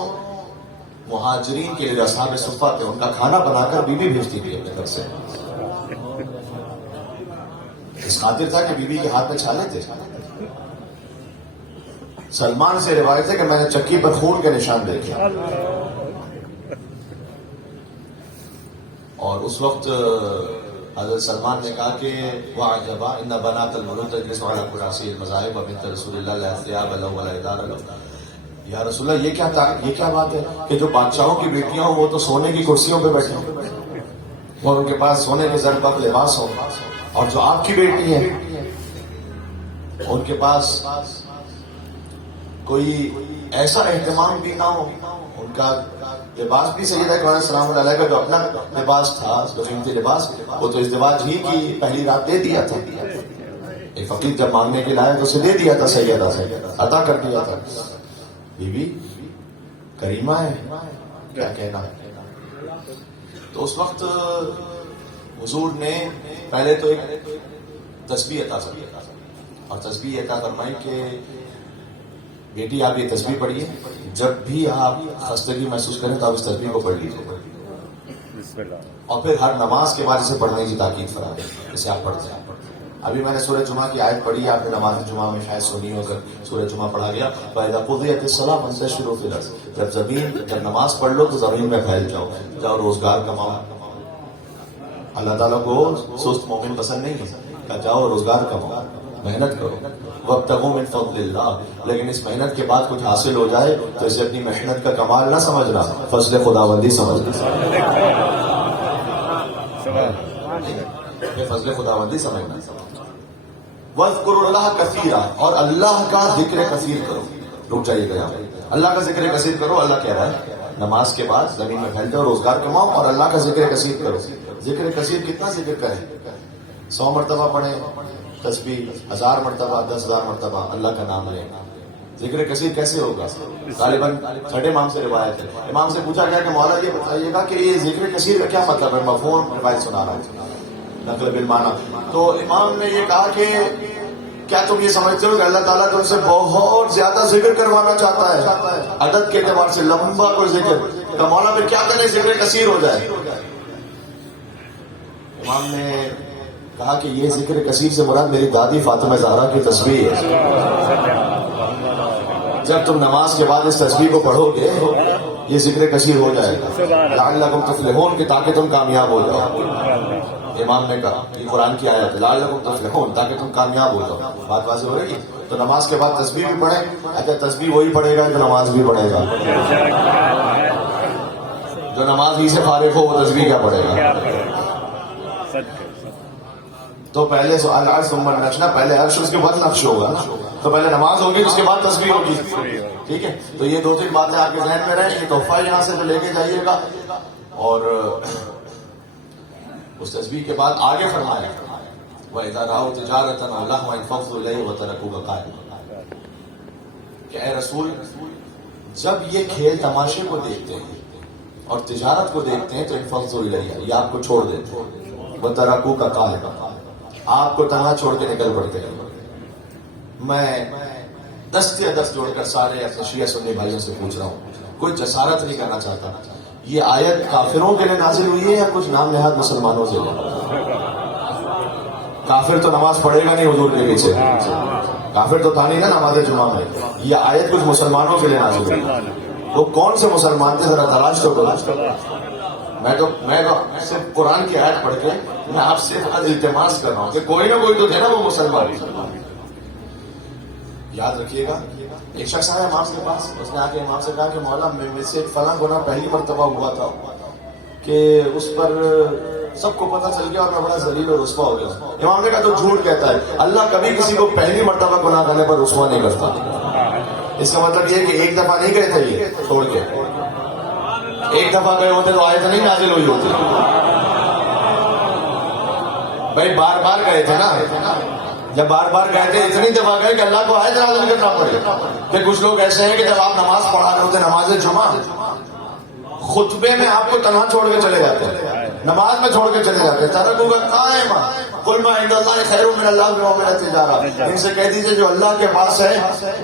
مہاجرین کے لیے اصحاب صفہ تھے، ان کا کھانا بنا کر بیوی بھیجتی تھی اپنے گھر سے، اس خاطر تھا کہ بیوی کے ہاتھ میں چھالے تھے۔ سلمان سے روایت ہے کہ میں نے چکی پر خون کے نشان دیکھے، اور اس وقت حضرت سلمان نے کہا کہ وعجبا ان بنات الملوک تجلس علی کراسی المذاہب وبنت رسول اللہ لا ثیاب لہ ولا ادار لہ۔ یا رسول اللہ یہ کیا بات ہے کہ جو بادشاہوں کی بیٹیاں ہوں وہ تو سونے کی کرسیوں پہ بیٹھیں اور ان کے پاس سونے کے زربب لباس ہو، اور جو آپ کی بیٹی ہے ان کے پاس کوئی ایسا اہتمام بھی نہ ہو، ان کا لباس بھی سیدہ علیہ السلام علیہ کا جو اپنا لباس تھا، جو قیمتی لباس، وہ تو ازدواج ہی کی پہلی رات دے دیا تھا، ایک فقیر جب مانگنے کے لائے تو اسے دے دیا تھا، سیدہ سے عطا کر دیا تھا۔ بی بی کریمہ ہے، کیا کہنا ہے۔ تو اس وقت حضور نے پہلے تو ایک تسبیح عطا کیا، اور تسبیح عطا فرمائی کہ بیٹی آپ یہ تسبیح پڑھیے، جب بھی آپ خستگی محسوس کریں تو آپ اس تسبیح کو پڑھ لیجیے، اور پھر ہر نماز کے بعد اسے پڑھنے کی تاکید فرمائیں، اسے آپ پڑھتے ہیں۔ ابھی میں نے سورہ جمعہ کی آیت پڑھی، آپ نے نماز جمعہ میں شاید سنی ہو کر سورہ جمعہ پڑھا گیا، فَإِذَا قُضِيَتِ الصَّلَاةُ فَانتَشِرُوا فِي الْأَرْضِ، جب نماز پڑھ لو تو زمین میں پھیل جاؤ، جاؤ روزگار کماؤ۔ اللہ تعالیٰ کو سست مومن پسند نہیں ہے، کہ جاؤ روزگار کماؤ، محنت کرو، وابتغوا من فضل اللہ، لیکن اس محنت کے بعد کچھ حاصل ہو جائے تو اسے اپنی محنت کا کمال نہ سمجھنا، فضل خداوندی سمجھنا، یہ فضل خداوندی سمجھنا۔ وَاذْكُرُوا اللَّهَ كَثِيرًا، اور اللہ کا ذکر کثیر کرو۔ رک جائیے گا، اللہ کا ذکر کثیر کرو۔ اللہ کہہ رہا ہے نماز کے بعد زمین میں پھیلتے ہو، روزگار کماؤ اور اللہ کا ذکر کثیر کرو۔ ذکر کثیر کتنا ذکر کریں؟ 100 مرتبہ پڑھیں تسبیح، 1000 مرتبہ، 10,000 مرتبہ اللہ کا نام لیں۔ ذکر کثیر کیسے ہوگا؟ غالباً چھٹے امام سے روایت ہے، امام سے پوچھا گیا کہ مولا یہ بتائیے گا کہ یہ ذکر کثیر کا کیا مطلب ہے؟ مفہوم روایت سنا رہا ہے نقل بالمعنی۔ تو امام نے یہ کہا کہ کیا تم یہ سمجھتے ہو کہ اللہ تعالیٰ تم سے بہت زیادہ ذکر کروانا چاہتا ہے؟ عدد کے اعتبار سے لمبا کوئی ذکر، تو مولا پھر کیا کریں ذکر کثیر ہو جائے؟ امام نے کہا کہ یہ ذکر کثیر سے مراد میری دادی فاطمہ زہرا کی تسبیح ہے۔ جب تم نماز کے بعد اس تسبیح کو پڑھو گے یہ ذکر کثیر ہو جائے گا، لعلکم تفلحون، کہ تاکہ تم کامیاب ہو جاؤ۔ امام نے کہا یہ قرآن کی آیت ہے، لعلکم تفلحون، تاکہ تم کامیاب ہو جاؤ۔ بات واضح ہو رہی ہے؟ تو نماز کے بعد تسبیح بھی پڑھیں۔ اچھا تسبیح وہی پڑھے گا جو نماز بھی پڑھے گا؟ جو نماز ہی سے فارغ ہو وہ تسبیح کیا پڑھے گا؟ تو پہلے سوال عرش ثم النقش، پہلے عرش اس کے بعد نقش ہوگا نا، تو پہلے نماز ہوگی اس کے بعد تسبیح ہوگی، ٹھیک ہے؟ تو یہ دو تین باتیں آپ کے ذہن میں رہیں، یہ تحفہ یہاں سے لے کے جائیے گا۔ اور اس تسبیح کے بعد آگے فرمایا وَإِذَا رَأَوْا تِجَارَةً أَوْ لَهْوًا انفَضُّوا إِلَيْهِ وَتَرَكُوكَ قَائِمًا، کہ اے رسول جب یہ کھیل تماشے کو دیکھتے ہیں اور تجارت کو دیکھتے ہیں تو انفضوا إِلَيْهِ، یہ آپ کو چھوڑ دیتے ہیں، وَتَرَكُوكَ قَائِمًا، آپ کو تنہا چھوڑ کے نکل پڑتے ہیں۔ میں دستے دست جوڑ کر سارے اپنے شیعہ سنی بھائیوں سے پوچھ رہا ہوں، کوئی جسارت نہیں کرنا چاہتا، یہ آیت کافروں کے لیے نازل ہوئی ہے یا کچھ نام نہاد مسلمانوں سے؟ کافر تو نماز پڑھے گا نہیں حضور کے پیچھے، کافر تو تھا نہیں نا نماز جمعہ میں، یہ آیت کچھ مسلمانوں کے لیے نازل ہوئی۔ وہ کون سے مسلمان تھے ذرا تلاش تو کرو۔ میں تو صرف قرآن کی آیت پڑھ کے میں آپ سے التماس کر رہا ہوں کہ کوئی نہ کوئی تو تھے نا وہ مسلمان۔ یاد رکھیے گا، ایک شخص آیا امام کے پاس، اس نے آ کے امام سے کہا کہ مولا میں سے فلاں گناہ پہلی مرتبہ ہوا تھا کہ اس پر سب کو پتہ چل گیا اور میں بڑا ذلیل اور رسوا ہو گیا۔ امام نے کہا تو جھوٹ کہتا ہے، اللہ کبھی کسی کو پہلی مرتبہ گناہ کرنے پر رسوا نہیں کرتا۔ اس کا مطلب یہ ہے کہ ایک دفعہ نہیں گئے تھے یہ چھوڑ کے، ایک دفعہ گئے ہوتے تو آیت نہیں نازل ہوئی ہوتی، بھائی بار بار گئے تھے نا، جب بار بار گئے تھے اتنی دفعہ گئے کہ اللہ کو آیت نازل کرنا پڑے۔ کہ کچھ لوگ ایسے ہیں کہ جب آپ نماز پڑھا رہے ہوتے نماز جمعہ، خطبے میں آپ کو تنہا چھوڑ کے چلے جاتے ہیں، نماز میں چھوڑ کے چلے جاتے ہیں۔ ترکوکا قائما قل ما عند اللہ خیر من اللہو ومن التجارہ، ان سے کہہ دیجئے جو اللہ کے پاس ہے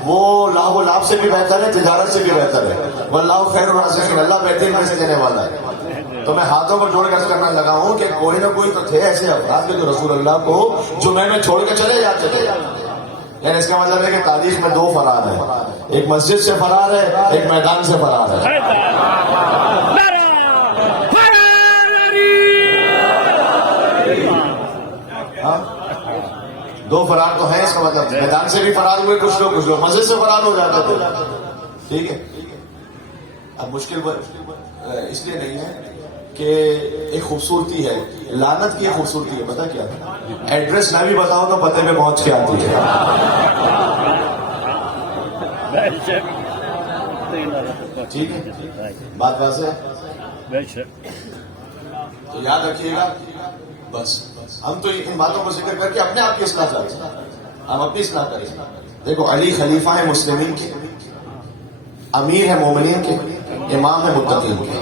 وہ لاہ و لابھ سے بھی بہتر ہے، تجارت سے بھی بہتر ہے، واللہ خیر الرازقین، اللہ بہترین رزق دینے والا ہے۔ تو میں ہاتھوں پر جوڑ کر کرنا لگا ہوں کہ کوئی نہ کوئی تو تھے ایسے افراد کے جو رسول اللہ کو جمعے میں چھوڑ کے چلے جاتے تھے۔ یعنی اس کا مطلب ہے کہ تاریخ میں دو فرار ہیں، ایک مسجد سے فرار ہے، ایک میدان سے فرار ہے۔ دو فرار تو ہیں، اس کا مطلب میدان سے بھی فرار ہوئے کچھ لوگ مسجد سے فرار ہو جاتے تھے، ٹھیک ہے؟ اب مشکل اس لیے نہیں ہے کہ ایک خوبصورتی ہے، لعنت کی ایک خوبصورتی ہے، پتہ کیا ہے؟ ایڈریس نہ بھی بتاؤ تو پتے پہ پہنچ کے آتی ہے۔ ٹھیک ہے، بات واضح ہے؟ تو یاد رکھیے گا، بس ہم تو ان باتوں کو ذکر کر کے اپنے آپ کی اصلاح چاہتے ہیں، ہم اپنی اصلاح کریں۔ دیکھو علی خلیفہ ہے مسلمین کے، امیر ہے مومنین کے، امام ہے متقین کے۔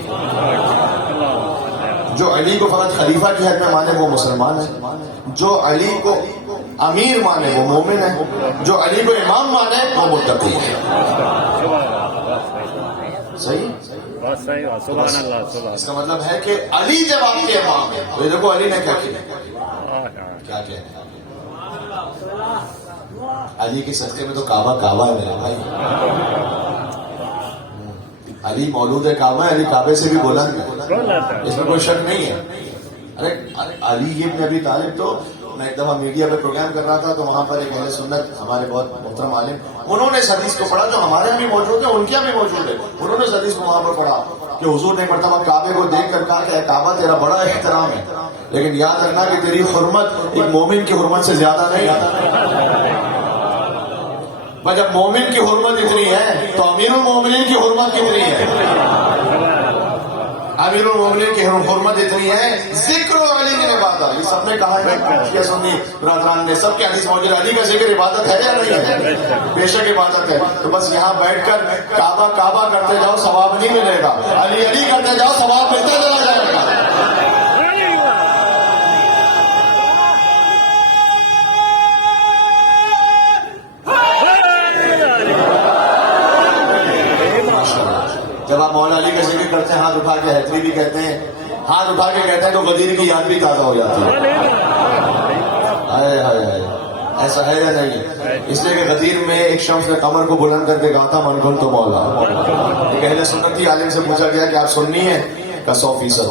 جو علی کو فقط خلیفہ کی حد میں مانے وہ مسلمان ہے، جو علی کو امیر مانے وہ مومن ہے، جو علی کو امام مانے وہ متقی ہے۔ صحیح؟ سبحان اللہ۔ اس کا مطلب ہے کہ علی جب آپ کے امام ہے تو دیکھو علی نے کیا کیا علی کے صدقے میں تو کعبہ ہے میرے بھائی، علی مولود کعبہ ہے، علی کعبے سے بھی بلند ہے، اس میں کوئی شک نہیں ہے۔ ارے علی ابن ابی طالب تو میں ایک دفعہ میڈیا پہ پروگرام کر رہا تھا تو وہاں پر ایک اہل سنت ہمارے بہت محترم عالم انہوں نے اس حدیث کو پڑھا جو ہمارے یہاں بھی موجود ہے ان کے یہاں بھی موجود ہے. انہوں نے اس حدیث کو وہاں پر پڑھا کہ حضور نے مرتبہ کعبے کو دیکھ کر کہا کہ اے کعبہ تیرا بڑا احترام ہے لیکن یاد رکھنا کہ تیری حرمت ایک مومن کی حرمت سے زیادہ نہیں. بھائی جب مومن کی حرمت اتنی ہے تو امیر المومنین کی حرمت کتنی ہے؟ امیر المومنین کی حرمت اتنی ہے. ذکر علی کی عبادت یہ سب نے کہا ہے شیعہ سنی برادران نے سب کے حدیث موجود. علی کا ذکر عبادت ہے یا نہیں ہے؟ بے شک عبادت ہے. تو بس یہاں بیٹھ کر کعبہ کعبہ کرتے جاؤ ثواب نہیں ملے گا, علی علی کرتے جاؤ ثواب ملتا چلا جائے گا. جب آپ مولا علی کا ذکر کرتے ہیں ہاتھ اٹھا کے حیدری بھی کہتے ہیں, ہاتھ اٹھا کے کہتے ہیں تو غدیر کی یاد بھی تازہ ہو جاتی ہے. ہائے ہائے ہائے, ایسا ہے یا نہیں؟ اس لیے کہ غدیر میں ایک شخص نے کمر کو بلند کر کے کہا تھا من کن تو مولا. ایک اہل سنتی عالم سے پوچھا گیا کہ آپ سنی ہیں؟ کا 100%.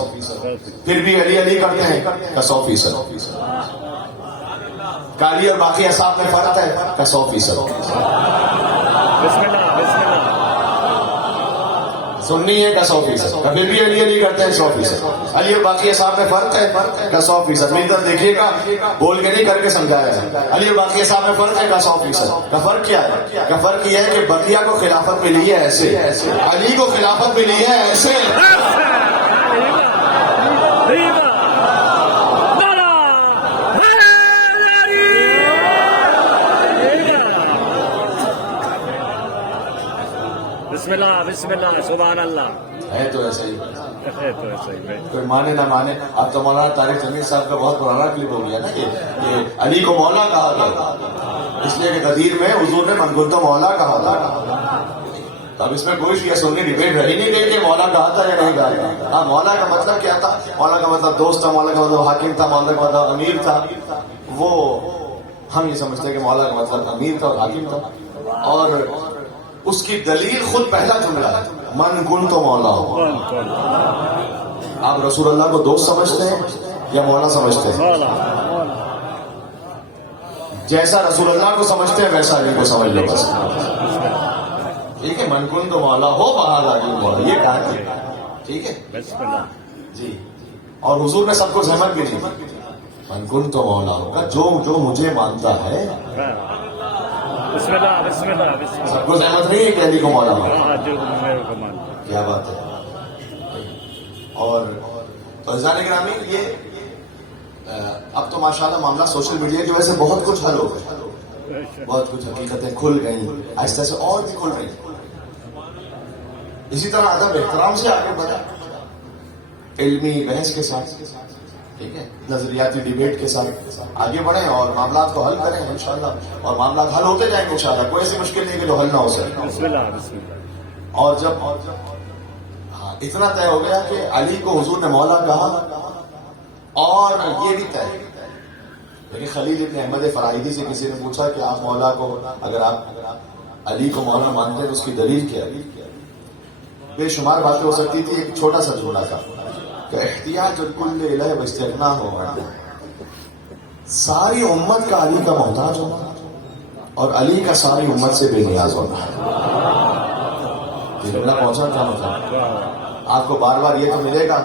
پھر بھی علی علی کرتے ہیں کا 100%. کالی اور باقی اصحاب میں فرق ہے کا 100%. سننی ہے کا 100%. پھر بھی علی علی کرتے ہیں 100%. علی اور باقی اصحاب میں فرق ہے کا 100%. میری طرف دیکھیے گا, بول کے نہیں کر کے سمجھایا ہے. علی اور باقی اصحاب میں فرق ہے کا 100%. کا فرق کیا ہے؟ کا فرق یہ ہے کہ بقیہ کو خلافت ملی ہے ایسے, علی کو خلافت ملی ہے ایسے. بسم اللہ بسم اللہ سبحان اللہ. ہے تو ایسا ہی, ہے تو ایسا ہی. کوئی مانے نہ مانے. اب تو مولانا طارق جمیل صاحب کا بہت پرانا کلپ ہو گیا نا کہ علی کو مولا کہا تھا, اس لیے کہ غدیر میں حضور نے من کن تو مولا کہا تھا. اب اس میں کوئی شیعہ سنی ڈیبیٹ رہی نہیں گئی کہ مولا کہا تھا یا نہیں کہا. ہاں, مولا کا مطلب کیا تھا؟ مولا کا مطلب دوست تھا, مولا کا مطلب حاکم تھا, مولا کا مطلب امیر تھا. وہ ہم یہ سمجھتے ہیں کہ مولا کا مطلب امیر تھا اور حاکم تھا, اور اس کی دلیل خود پہلا جملہ ہے من کن تو مولا ہو. آپ رسول اللہ کو دوست سمجھتے ہیں یا مولا سمجھتے ہیں؟ جیسا رسول اللہ کو سمجھتے ہیں ویسا علی کو سمجھ لو بس. ٹھیک ہے, من کن تو مولا ہو بہاد علی مولا, یہ کہا تھا. ٹھیک ہے جی. اور حضور نے سب کو زحمت بھی نہیں دی. من کن تو مولا ہوگا جو جو مجھے مانتا ہے. بسم اللہ بسم اللہ بسم اللہ. سب کو زحمت نہیں ہے کہ علی کو مولا ہو. کیا بات ہے. اور تو عزیزان گرامی, یہ اب تو ماشاءاللہ معاملہ سوشل میڈیا کی وجہ سے بہت کچھ حل ہو گیا, بہت کچھ حقیقتیں کھل گئیں, آہستہ سے اور بھی کھل رہی. اسی طرح ادب احترام سے آگے بڑھا, علمی بحث کے ساتھ, ٹھیک ہے, نظریاتی ڈیبیٹ کے ساتھ آگے بڑھیں اور معاملات کو حل کریں انشاءاللہ. اور معاملات حل ہوتے جائیں گے انشاءاللہ. کوئی ایسی مشکل نہیں کہ جو حل نہ ہو سکے. بسم اللہ بسم اللہ. اور جب ہاں اتنا طے ہو گیا کہ علی کو حضور نے مولا کہا, اور یہ بھی طے لیکن خلیل ابن احمد فرائدی سے کسی نے پوچھا کہ آپ مولا کو, اگر آپ علی کو مولا مانتے ہیں تو اس کی دلیل کیا ہے؟ بے شمار باتیں ہو سکتی تھی, ایک چھوٹا سا جملہ تھا کہ احتیاج الکل الہ واستغنا ہونا, ساری امت کا علی کا محتاج ہونا اور علی کا ساری امت سے بے نیاز ہونا. یہ جملہ پہنچا کیا مطلب؟ آپ کو بار بار یہ تو ملے گا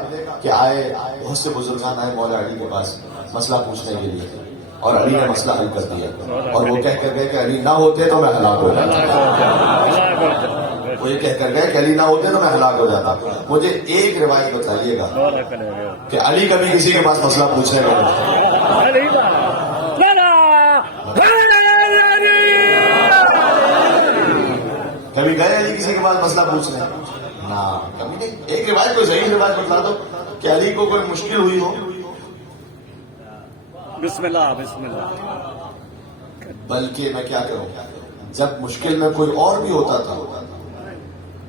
کہ آئے بہت سے بزرگان آئے مولا علی کے پاس مسئلہ پوچھنے کے لیے, اور علی نے مسئلہ حل کر دیا, اور وہ کہہ کر گئے کہ علی نہ ہوتے تو میں ہلاک ہو جاتا. وہ یہ کہہ کر گئے کہ علی نہ ہوتے تو میں ہلاک ہو جاتا. مجھے ایک روایت بتائیے گا کہ علی کبھی کسی کے پاس مسئلہ پوچھنے کا کبھی گئے علی کسی کے پاس مسئلہ پوچھنے؟ نہ, کبھی نہیں. ایک روایت کوئی صحیح روایت بتلا دو کہ علی کو کوئی مشکل ہوئی ہو. بسم اللہ بسم اللہ. بلکہ میں کیا کروں, جب مشکل میں کوئی اور بھی ہوتا تھا.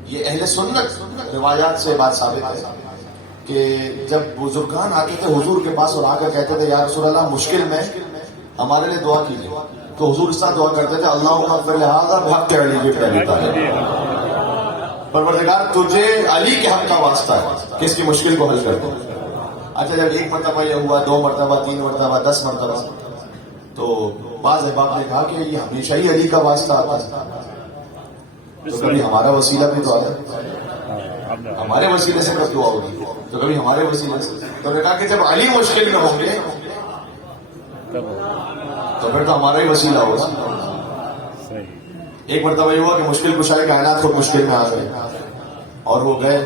یہ اہل سنت روایات سے بات ثابت ہے کہ جب بزرگان آتے تھے حضور کے پاس اور آ کر کہتے تھے یا رسول اللہ مشکل میں ہمارے لیے دعا کیجیے, تو حضور اس طرح دعا کرتے تھے اللہم اغفر لہذا بحق علی کی پہلی تعلیم, پروردگار تجھے علی کے حق کا واسطہ ہے کہ اس کی مشکل کو حل کر دو. اچھا, جب ایک مرتبہ یہ ہوا, 2 مرتبہ, 3 مرتبہ, 10 مرتبہ, تو بعض احباب نے کہا کہ یہ ہمیشہ ہی علی کا واسطہ آتا ہے، تو کبھی ہمارا وسیلہ بھی تو آتا ہے، ہمارے وسیلے سے کب دعا ہوگی، تو کبھی ہمارے وسیلے سے. تو انہوں نے کہا کہ جب علی مشکل میں ہوں گے تو پھر تو ہمارا ہی وسیلہ ہوگا. ایک مرتبہ یہ ہوا کہ مشکل کشائے کائنات خود مشکل میں آ گئے اور وہ گئے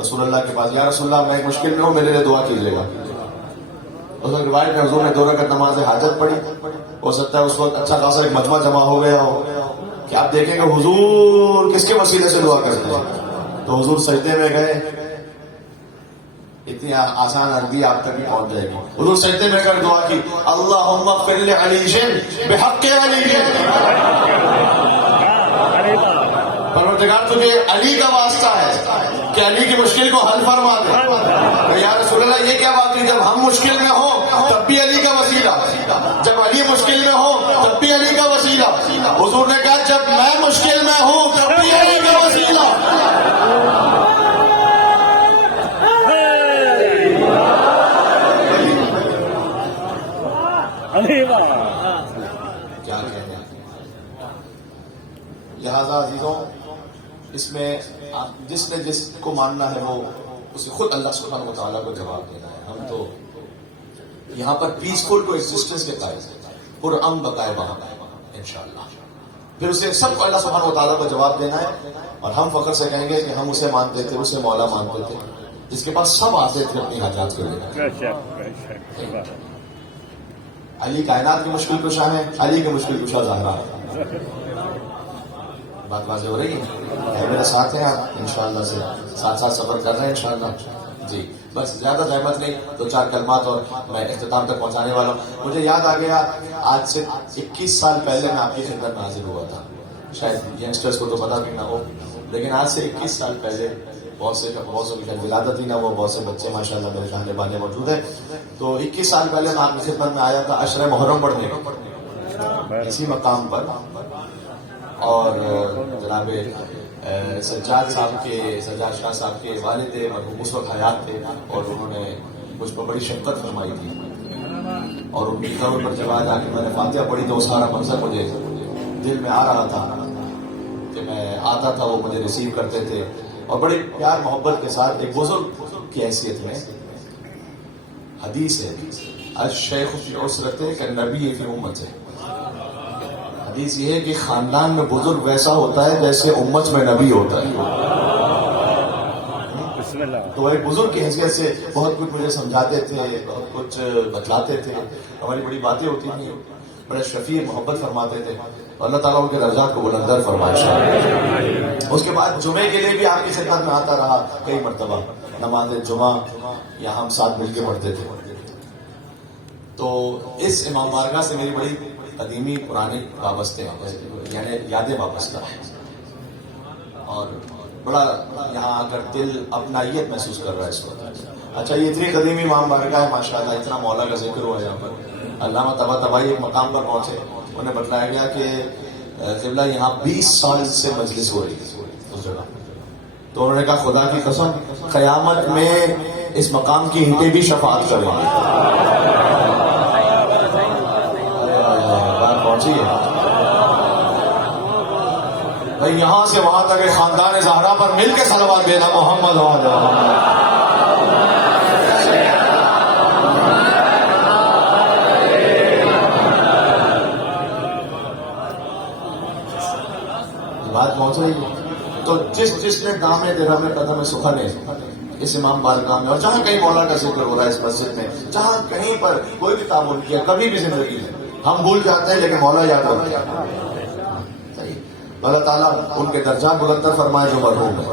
رسول اللہ کے پاس. یا رسول اللہ میں ایک مشکل میں ہوں، میرے لیے دعا کیجیے گا. اس وقت روایت میں حضور نے 2 رکعت نماز حاجت پڑھی. ہو سکتا ہے اس وقت اچھا خاصا ایک مجمع جمع ہو گیا ہو کہ آپ دیکھیں کہ حضور کس کے وسیلے سے دعا کرتے ہیں. تو حضور سجدے میں گئے. اتنی آسان عربی آپ تک بھی پہنچ جائے گی. حضور سجدے میں کر دعا کی، اللہم اغفر لعلی بحق علی. پروردگار تجھے علی کا واسطہ ہے کہ علی کی مشکل کو حل فرما دے. یا رسول اللہ یہ کیا بات ہے، جب ہم مشکل میں ہوں تب بھی علی کا وسیلہ، جب علی مشکل میں ہو تب بھی علی کا وسیلہ. حضور نے کہا جب میں مشکل میں ہوں تب بھی علی کا وسیلہ. کیا کہتے ہیں. لہذا عزیزوں اس میں جس نے جس کو ماننا ہے وہ اسے خود اللہ سبحانہ و تعالیٰ کو جواب دینا ہے. ہم تو یہاں پر پیسفل کو ایگزسٹنس کے قائل ہیں، پرامن بقائے وہاں انشاءاللہ. پھر اسے سب کو اللہ سبحانہ و تعالیٰ کو جواب دینا ہے. اور ہم فخر سے کہیں گے کہ ہم اسے مانتے تھے، اسے مولا مانتے تھے جس کے پاس سب آتے تھے اپنی حاجات کو لینا. علی کائنات کی مشکل کشا ہے، علی کی مشکل کشا زہرا ہے. بات واضح ہو رہی ہے. میرے ساتھ ہیں آپ انشاءاللہ سے ساتھ ساتھ سفر کر رہے ہیں انشاءاللہ. جی بس زیادہ زحمت نہیں، 2-4 کلمات اور میں اختتام تک پہنچانے والا ہوں. مجھے یاد آ گیا آج سے 21 سال پہلے میں آپ کی خدمت میں حاضر ہوا تھا. شاید ینگسٹرز کو تو پتا بھی نہ ہو، لیکن آج سے 21 سال پہلے بہت سے کی ولادت ہی نہ وہ بہت سے بچے ماشاءاللہ میرے جانے بانے موجود ہیں. تو 21 سال پہلے میں آپ کی خدمت میں آیا تھا عشرہ محرم پڑھنے اسی مقام پر. اور جناب سجاد شاہ صاحب کے والد مرحوم اس وقت حیات تھے اور انہوں نے مجھ پر بڑی شفقت فرمائی تھی. اور ان کی قبر پر جب آج آ کے میں نے فاتحہ پڑھی تو سارا منظر مجھے دل میں آ رہا تھا کہ میں آتا تھا، وہ مجھے ریسیو کرتے تھے اور بڑے پیار محبت کے ساتھ. ایک بزرگ کی حیثیت میں حدیث ہے الشیخ فی اسرتہ کالنبی فی امتہ. حدیث یہ ہے کہ خاندان میں بزرگ ویسا ہوتا ہے جیسے امت میں نبی ہوتا ہے. تو ایک بزرگ کی حیثیت سے بہت کچھ مجھے سمجھاتے تھے، بہت کچھ بتلاتے تھے، ہماری بڑی باتیں ہوتی تھیں، بڑے شفیع محبت فرماتے تھے. اللہ تعالیٰ ان کے درجات کو بلندر فرمائے. اس کے بعد جمعے کے لیے بھی آپ کی خدمت میں آتا رہا کئی مرتبہ. نماز جمعہ یہاں ہم ساتھ مل کے پڑھتے تھے. تو اس امام بارگاہ سے میری بڑی قدیمی پرانی وابستہ یعنی یادیں وابستہ ہیں اور بڑا یہاں آ کر دل اپنائیت محسوس کر رہا ہے اس وقت. اچھا یہ اتنی قدیمی امام بارگاہ ہے ماشاءاللہ، اتنا مولا کا ذکر ہوا یہاں پر. علامہ طباطبائی ایک مقام پر پہنچے، انہیں بتلایا گیا کہ قبلہ یہاں 20 سال سے مجلس ہو رہی ہے اس جگہ. تو انہوں نے کہا خدا کی قسم قیامت میں اس مقام کی اینٹیں بھی شفاعت کریں گے. بات پہنچی ہے بھائی. یہاں سے وہاں تک خاندان زہرا پر مل کے صلوات دینا محمد بات پہنچ رہی ہے. تو جس نے دامے درہم قدم سخن ہے اس امام بارگاہ میں، اور جہاں کہیں مولا کا ذکر ہو رہا ہے اس مسجد میں، جہاں کہیں پر کوئی بھی تعاون کیا کبھی بھی زندگی میں ہم بھول جاتے ہیں لیکن مولا یاد رکھتے ہیں. اللہ تعالیٰ ان کے درجات بلندر فرمائے جو مرحوم ہے،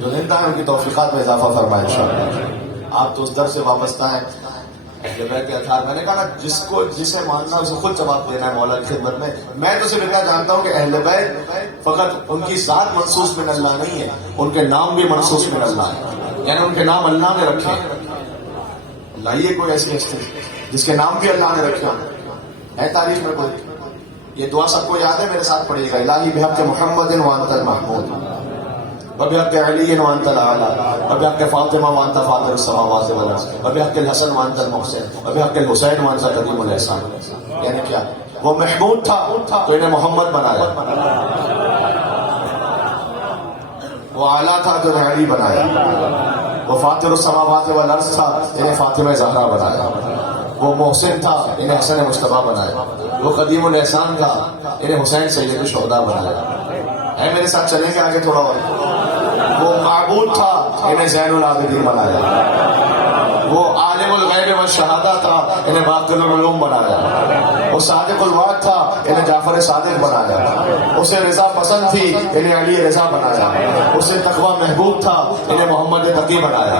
جو زندہ ہیں ان کی توفیقات میں اضافہ فرمائے انشاءاللہ. آپ تو اس در سے وابستہ ہیں اہل بیت کے اطہار. میں نے کہا نا جسے ماننا اسے خود جواب دینا ہے مولا کی خدمت میں. میں تو صرف اتنا جانتا ہوں کہ اہل بیت فقط ان کی ذات منصوص من اللہ نہیں ہے، ان کے نام بھی منصوص من اللہ ہے. یعنی ان کے نام اللہ نے رکھے ہیں. لائیے کوئی ایسی ہستی جس کے نام بھی اللہ نے رکھے ہے تاریخ میں کوئی. یہ دعا سب کو یاد ہے، میرے ساتھ پڑھیے گا. الہی بحق محمد وانت المحمود وبحق علی وانت الاعلی وبحق فاطمہ وانت فاطر السماوات والارض وبحق الحسن وانت المحسن وبحق الحسین وانت قدیم الاحسان. یعنی کیا؟ وہ محمود تھا تو انہیں محمد بنایا، وہ اعلیٰ تھا تو انہیں علی بنایا، وہ فاطر السماوات والارض تھا انہیں فاطمہ زہرا بنایا، وہ محسن تھا انہیں حسن مصطفیٰ بنایا، وہ قدیم الاحسان تھا انہیں حسین سید الشہداء بنایا۔ اے میرے ساتھ چلیں گے آگے تھوڑا اور؟ وہ معبود تھا انہیں زین العابدین بنایا، وہ عالم الغیب والشہادہ تھا انہیں باقر العلوم بنایا، وہ صادق الوعد تھا انہیں جعفر صادق بنایا، اسے رضا پسند تھی انہیں علی رضا بنایا، اسے تقوی محبوب تھا انہیں محمد تقی بنایا،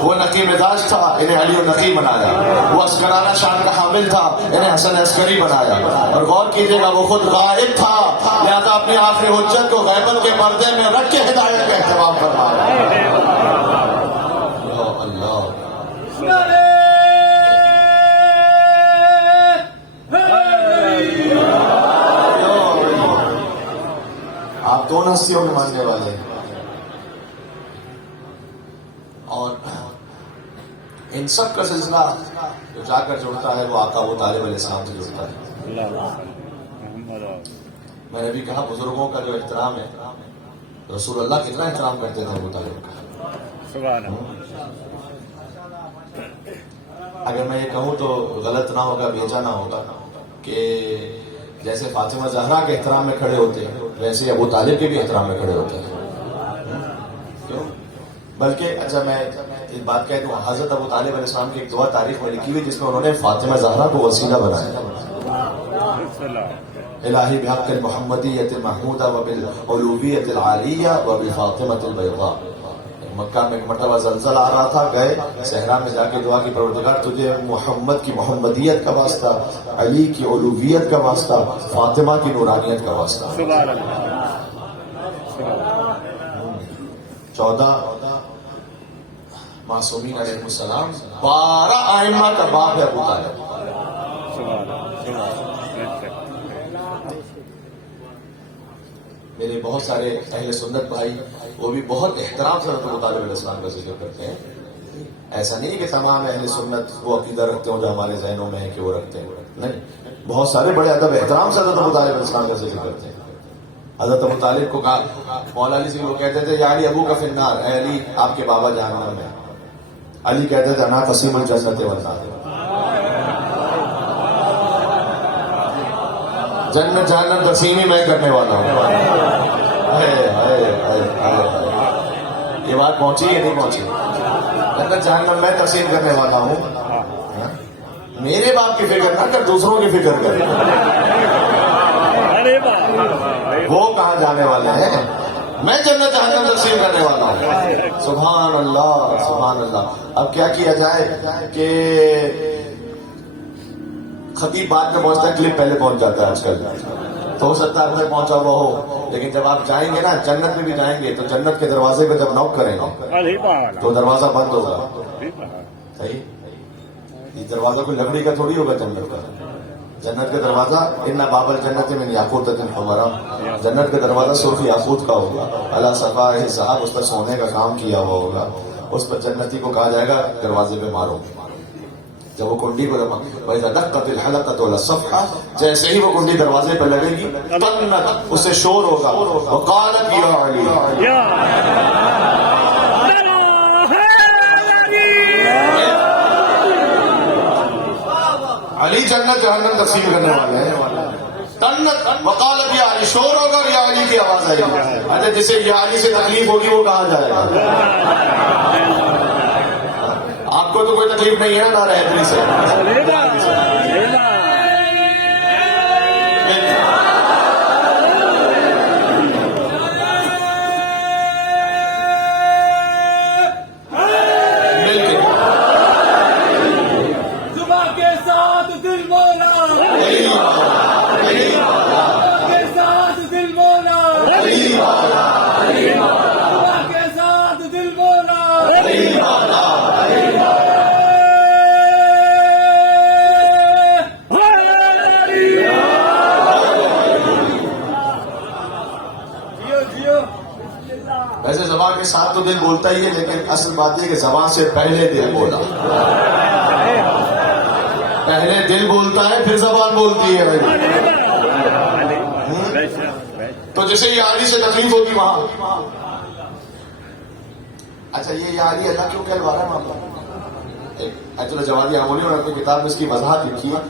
وہ نقی مزاج تھا انہیں علی النقی بنایا، وہ عسکرانہ شان کا حامل تھا انہیں حسن عسکری بنایا۔ اور غور کیجیے گا، وہ خود غائب تھا لہذا اپنی آخری حجت کو غیبت کے پردے میں رکھ کے ہدایت کا اہتمام فرمایا۔ اللہ آپ دونوں ہستیوں کے ماننے والے ہیں، اور ان سب کا سلسلہ جو جا کر جڑتا ہے وہ آقا ابو طالب علیہ السلام سے جڑتا ہے۔ میں نے بھی کہا بزرگوں کا جو احترام ہے، رسول اللہ کتنا احترام کرتے تھے ابو طالب کا۔ اگر میں یہ کہوں تو غلط نہ ہوگا، بیچا نہ ہوگا کہ جیسے فاطمہ زہرا کے احترام میں کھڑے ہوتے ہیں ویسے ابو طالب کے بھی احترام میں کھڑے ہوتے ہیں۔ کیوں؟ بلکہ اچھا میں ایک بات کہہ دوں، حضرت ابو طالب علیہ السلام کی ایک دعا تاریخ میں لکھی ہوئی جس میں انہوں نے فاطمہ زہرا کو وسیلہ بنایا، الہی بحق المحمدیت المحمودہ وبالعلویت العالیہ وبفاطمۃ البیضاء۔ مکہ میں ایک مرتبہ زلزلہ آ رہا تھا، گئے صحرا میں جا کے دعا کی، پروردگار تجھے محمد کی محمدیت کا واسطہ، علی کی علویت کا واسطہ، فاطمہ کی نورانیت کا واسطہ۔ 14 معصومین علیہ السلام، 12 ائمہ کا باپ ہے ابو طالب۔ میرے بہت سارے اہل سنت بھائی وہ بھی بہت احترام سے حضرت ابو طالب علیہ السلام کا ذکر کرتے ہیں۔ ایسا نہیں کہ تمام اہل سنت وہ عقیدہ رکھتے ہوں جو ہمارے ذہنوں میں ہے کہ وہ رکھتے ہیں، نہیں، بہت سارے بڑے ادب احترام سے حضرت ابو طالب علیہ السلام کا ذکر کرتے ہیں۔ حضرت ابو طالب کو کہا، مولا علی سے وہ کہتے تھے یا علی ابو کا فی النار، اے علی آپ کے بابا جہنم میں۔ علی کہتے تھے انا قسیم الجنت والنار، جنت جہنم تقسیم ہی میں کرنے والا ہوں۔ یہ بات پہنچی یا نہیں پہنچی؟ جنت جہنم میں تقسیم کرنے والا ہوں۔ میرے باپ کی فکر نہ کر، دوسروں کی فکر کر، وہ کہاں جانے والے ہیں، میں جنت جہنم تقسیم کرنے والا ہوں۔ سبحان اللہ سبحان اللہ۔ اب کیا کیا جائے کہ خطیب بعد میں پہنچتا ہے، کلپ پہلے پہنچ جاتا ہے آج کل، تو ہو سکتا ہے اب تک پہنچا ہوا ہو، لیکن جب آپ جائیں گے نا جنت میں بھی جائیں گے تو جنت کے دروازے پہ جب نوک کریں گے تو دروازہ بند ہوگا، صحیح؟ یہ دروازہ کوئی لکڑی کا تھوڑی ہوگا جنت کا، جنت کا دروازہ ان باب الجنت من یاقوتۃ حمراء، جنت کا دروازہ سرخ یاقوت کا ہوگا، علی صفائہ صاحب، اس پر سونے کا کام کیا ہوا ہوگا، اس پر جنتی کو کہا جائے گا دروازے پہ مارو۔ جب وہ کنڈی کو وَإِذَا دَقَّتِ الْحَلَقَةُ عَلَى الصَّفْحَةِ، جیسے ہی وہ کنڈی دروازے پہ لگے گی طنت، اس سے شور ہوگا، وقالت یا علی، علی جنت جہنم تقسیم کرنے والے ہیں۔ طنت وقالت یا علی، شور ہوگا اور یا علی کی آواز آئے گی۔ اچھا جسے یا علی سے تکلیف ہوگی وہ کہاں جائے گا؟ آپ کو تو کوئی تکلیف نہیں ہے نا رہبری سے، ویسے زبان کے ساتھ تو دل بولتا ہی ہے، لیکن اصل بات یہ کہ زبان سے پہلے دل بولا۔ پہلے دل بولتا ہے پھر زبان بولتی ہے بھائی. تو جیسے یہ علی سے تکلیف ہوگی وہاں. اچھا یہ علی اللہ کیوں کہلوا رہا ہے معاملہ؟ ایکچولی جوادی عمولی اور اپنی کتاب میں اس کی وضاحت لکھی ہے.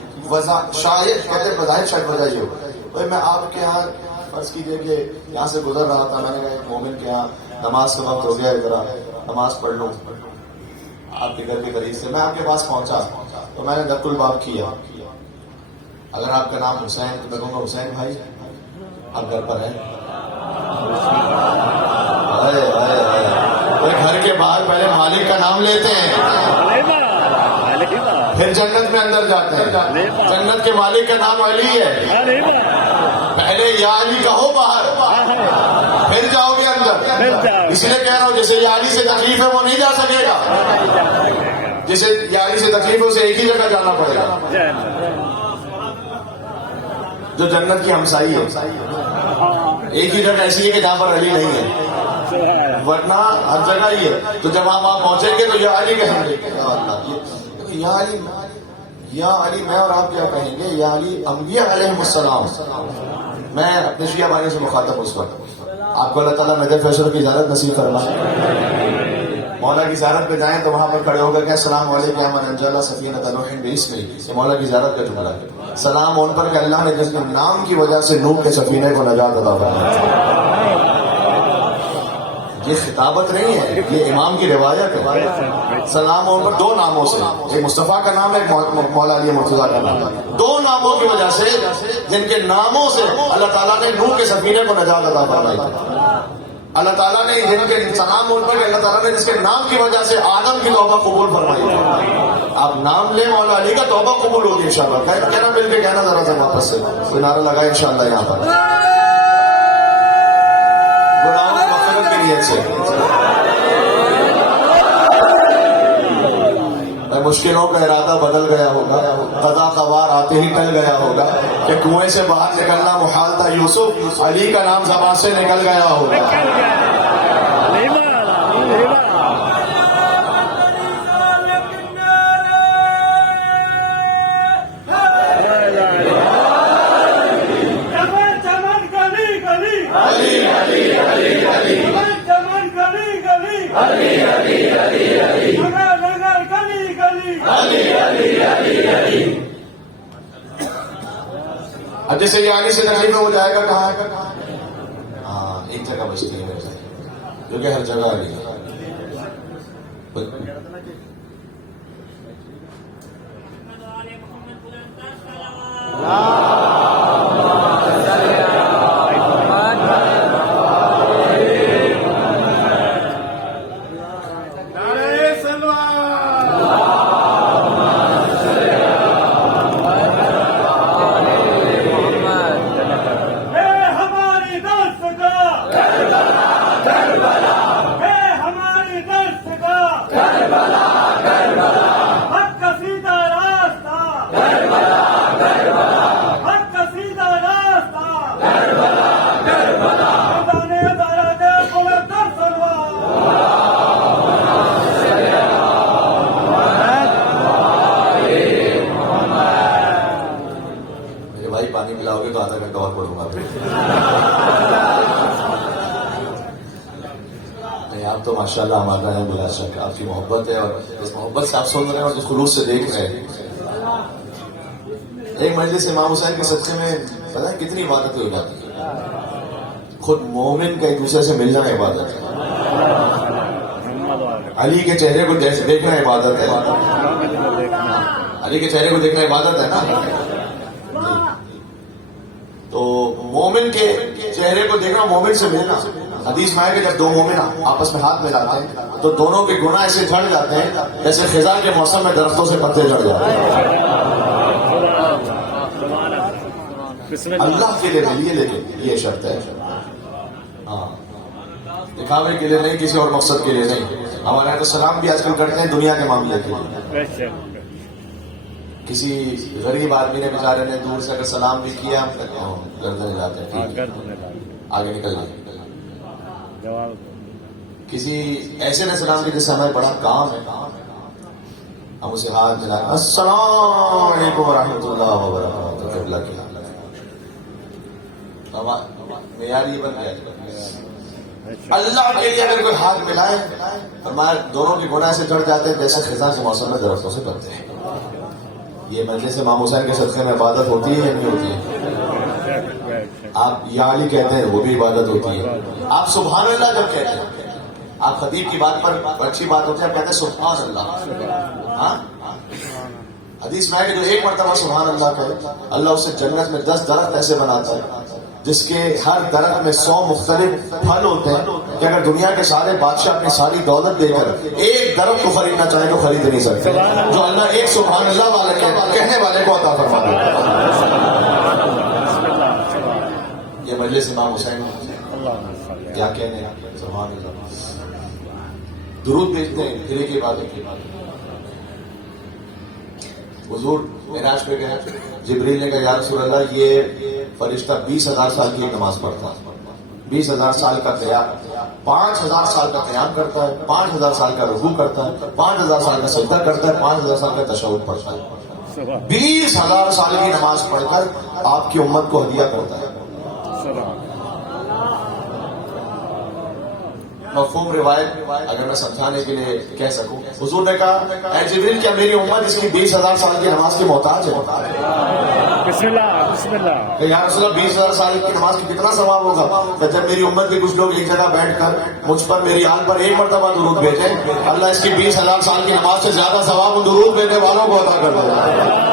شاید کہتے ہیں بظاہر شاید وجہ یہ ہو. بھائی میں آپ کے یہاں فرض کیجیے کہ یہاں سے گزر رہا تھا, میں نے کہا ایک مومن کے یہاں نماز کا وقت ہو گیا, ذرا نماز پڑھ لوں آپ کے گھر کے قریب سے. میں آپ کے پاس پہنچا تو میں نے دق الباب کیا. اگر آپ کا نام حسین تو میں کہوں گا حسین بھائی آپ گھر پر ہیں؟ گھر کے باہر پہلے مالک کا نام لیتے ہیں پھر جنت میں اندر جاتے ہیں. جنت کے مالک کا نام علی ہے. پہلے یا علی کہو باہر پھر جاؤ گے اندر. اس لیے کہہ رہا ہوں جیسے یا علی سے تکلیف ہے وہ نہیں جا سکے گا. جسے یا علی سے تکلیف ہے اسے ایک ہی جگہ جانا پڑے گا جو جنت کی ہمسائی ہے. ایک ہی جگہ ایسی ہے کہ جہاں پر علی نہیں ہے, ورنہ ہر جگہ ہی ہے. تو جب آپ وہاں پہنچیں گے تو یا علی کہیں گے یا علی میں اور آپ کیا کہیں گے؟ یا علی انبیاء علیہ السلام. میں اپنے شیعہ بھائیوں سے مخاطب اس وقت, آپ کو اللہ تعالیٰ نجف فیصل کی زیارت نصیب فرمائے. مولا کی زیارت پہ جائیں تو وہاں پر کھڑے ہو کر کہ السلام علیکم یا من انجل سفینۃ نوح باسمہ. یہ مولا کی زیارت کا جملہ ہے. سلام ان پر کہ اللہ نے جس کے نام کی وجہ سے نوح کے سفینے کو نجات عطا فرمائی. یہ خطابت نہیں ہے, یہ امام کی روایت ہے. سلام ان پر دو ناموں سے, ایک مصطفیٰ کا نام ہے, ایک مولا علی مرتضیٰ کا نام ہے. دو ناموں کی وجہ سے جن کے ناموں سے اللہ تعالیٰ نے نوح کے سفینے کو نجات عطا فرمائی. اللہ تعالیٰ نے جن کے سلام ان پر اللہ تعالیٰ نے جس کے نام کی وجہ سے آدم کی توبہ قبول فرمائی. آپ نام لیں مولا علی کا, توبہ قبول ہوگی انشاءاللہ. کہنا مل کے کہنا ذرا سے واپس سے کوئی نعرہ لگائے انشاءاللہ یہاں پر گناہوں کی مغفرت کی نیت سے. مشکلوں کا ارادہ بدل گیا ہوگا, قضا کا وار آتے ہی ٹل گیا ہوگا کہ کنویں سے باہر نکلنا محال تھا. یوسف علی کا نام زبان سے نکل گیا ہوگا. اب جیسے یہ علی سے تکلیف ہو جائے گا کہاں ہے؟ ہاں ایک جگہ بچتی ہے کیونکہ ہر جگہ علی ہے. تو ماشاءاللہ ہمارا ہے بلا شک آپ کی محبت ہے, اور اس محبت سے آپ سن رہے ہیں اور اس خلوص سے دیکھ رہے ہیں. ایک مجلس امام حسین کے صدقے میں پتہ ہے کتنی عبادت ہو جاتی ہے. خود مومن کا ایک دوسرے سے ملنا عبادت ہے, علی کے چہرے کو دیکھنا عبادت ہے, علی کے چہرے کو دیکھنا عبادت ہے نا. تو مومن کے چہرے کو دیکھنا, مومن سے ملنا. حدیث میں ہے کہ جب دو مومن آپس میں ہاتھ ملاتے ہیں تو دونوں کے گناہ ایسے جھڑ جاتے ہیں جیسے خزاں کے موسم میں درختوں سے پتے جھڑ جاتے ہیں. اللہ کے لیے ملیے, لیکن یہ شرط ہے, ہاں دکھاوے کے لیے نہیں, کسی اور مقصد کے لیے نہیں. ہمارے تو سلام بھی آج کل کرتے ہیں دنیا کے معاملے کے لیے. کسی غریب آدمی نے بیچارے نے دور سے اگر سلام بھی کیا ہم گردنے جاتے ہیں, آگے نکل جاتے. کسی ایسے نے سلام کی جس سے ہمیں بڑا کام ہے, ہم اسے ہاتھ ملائیں، السلام علیکم ورحمۃ اللہ وبرکاتہ، قبلہ کی معیار یہ بن گیا۔ اللہ کے لیے اگر کوئی ہاتھ ملائے، ہمارے دونوں کی گناہ سے جڑ جاتے ہیں جیسے خزاں کے موسم میں درختوں سے کرتے ہیں۔ یہ مجلس امام حسین کے صدقے میں عبادت ہوتی ہے یا نہیں ہوتی ہے؟ آپ یا علی کہتے ہیں وہ بھی عبادت ہوتی ہے۔ آپ سبحان اللہ جب کہتے ہیں، آپ خطیب کی بات پر اچھی بات ہوتی ہے، آپ کہتے ہیں سبحان اللہ۔ ہاں حدیث میں ہے کہ جو ایک مرتبہ سبحان اللہ کہے، اللہ اسے جنت میں 10 درخت ایسے بناتا ہے جس کے ہر درخت میں 100 مختلف پھل ہوتے ہیں کہ اگر دنیا کے سارے بادشاہ اپنی ساری دولت دے کر ایک درخت کو خریدنا چاہیں تو خرید نہیں سکتے، جو اللہ ایک سبحان اللہ والے کہنے والے کو عطا فرما دیتا ہے۔ یہ مجلس امام حسین کیا کہنے سبحان اللہ، درود بھیجتے ہیں پھر کی باتیں کی۔ حضور معراج پہ گئے، جبریل نے کہا یا رسول اللہ یہ فرشتہ 20,000 سال کی نماز پڑھتا ہے، 20,000 سال کا قیام، 5,000 سال کا قیام کرتا ہے، 5,000 سال کا رکوع کرتا ہے، 5,000 سال کا سجدہ کرتا ہے، 5,000 سال کا تشہد پڑھتا ہے، 20,000 سال کی نماز پڑھ کر آپ کی امت کو ہدیہ کرتا ہے۔ مفہوم روایت اگر میں سمجھانے کے لیے کہہ سکوں، حضور نے کہا اے جبریل کیا میری امت اس کی 20,000 سال کی نماز کی محتاج ہے؟ بسم اللہ بسم اللہ۔ کہ یا رسول اللہ 20,000 سال کی نماز کی کتنا ثواب ہوگا؟ کہ جب میری امت کے کچھ لوگ ایک جگہ بیٹھ کر مجھ پر میری آل پر ایک مرتبہ درود بھیجیں، اللہ اس کی 20,000 سال کی نماز سے زیادہ ثواب ان درود بھیجنے والوں کو عطا کر دے گا۔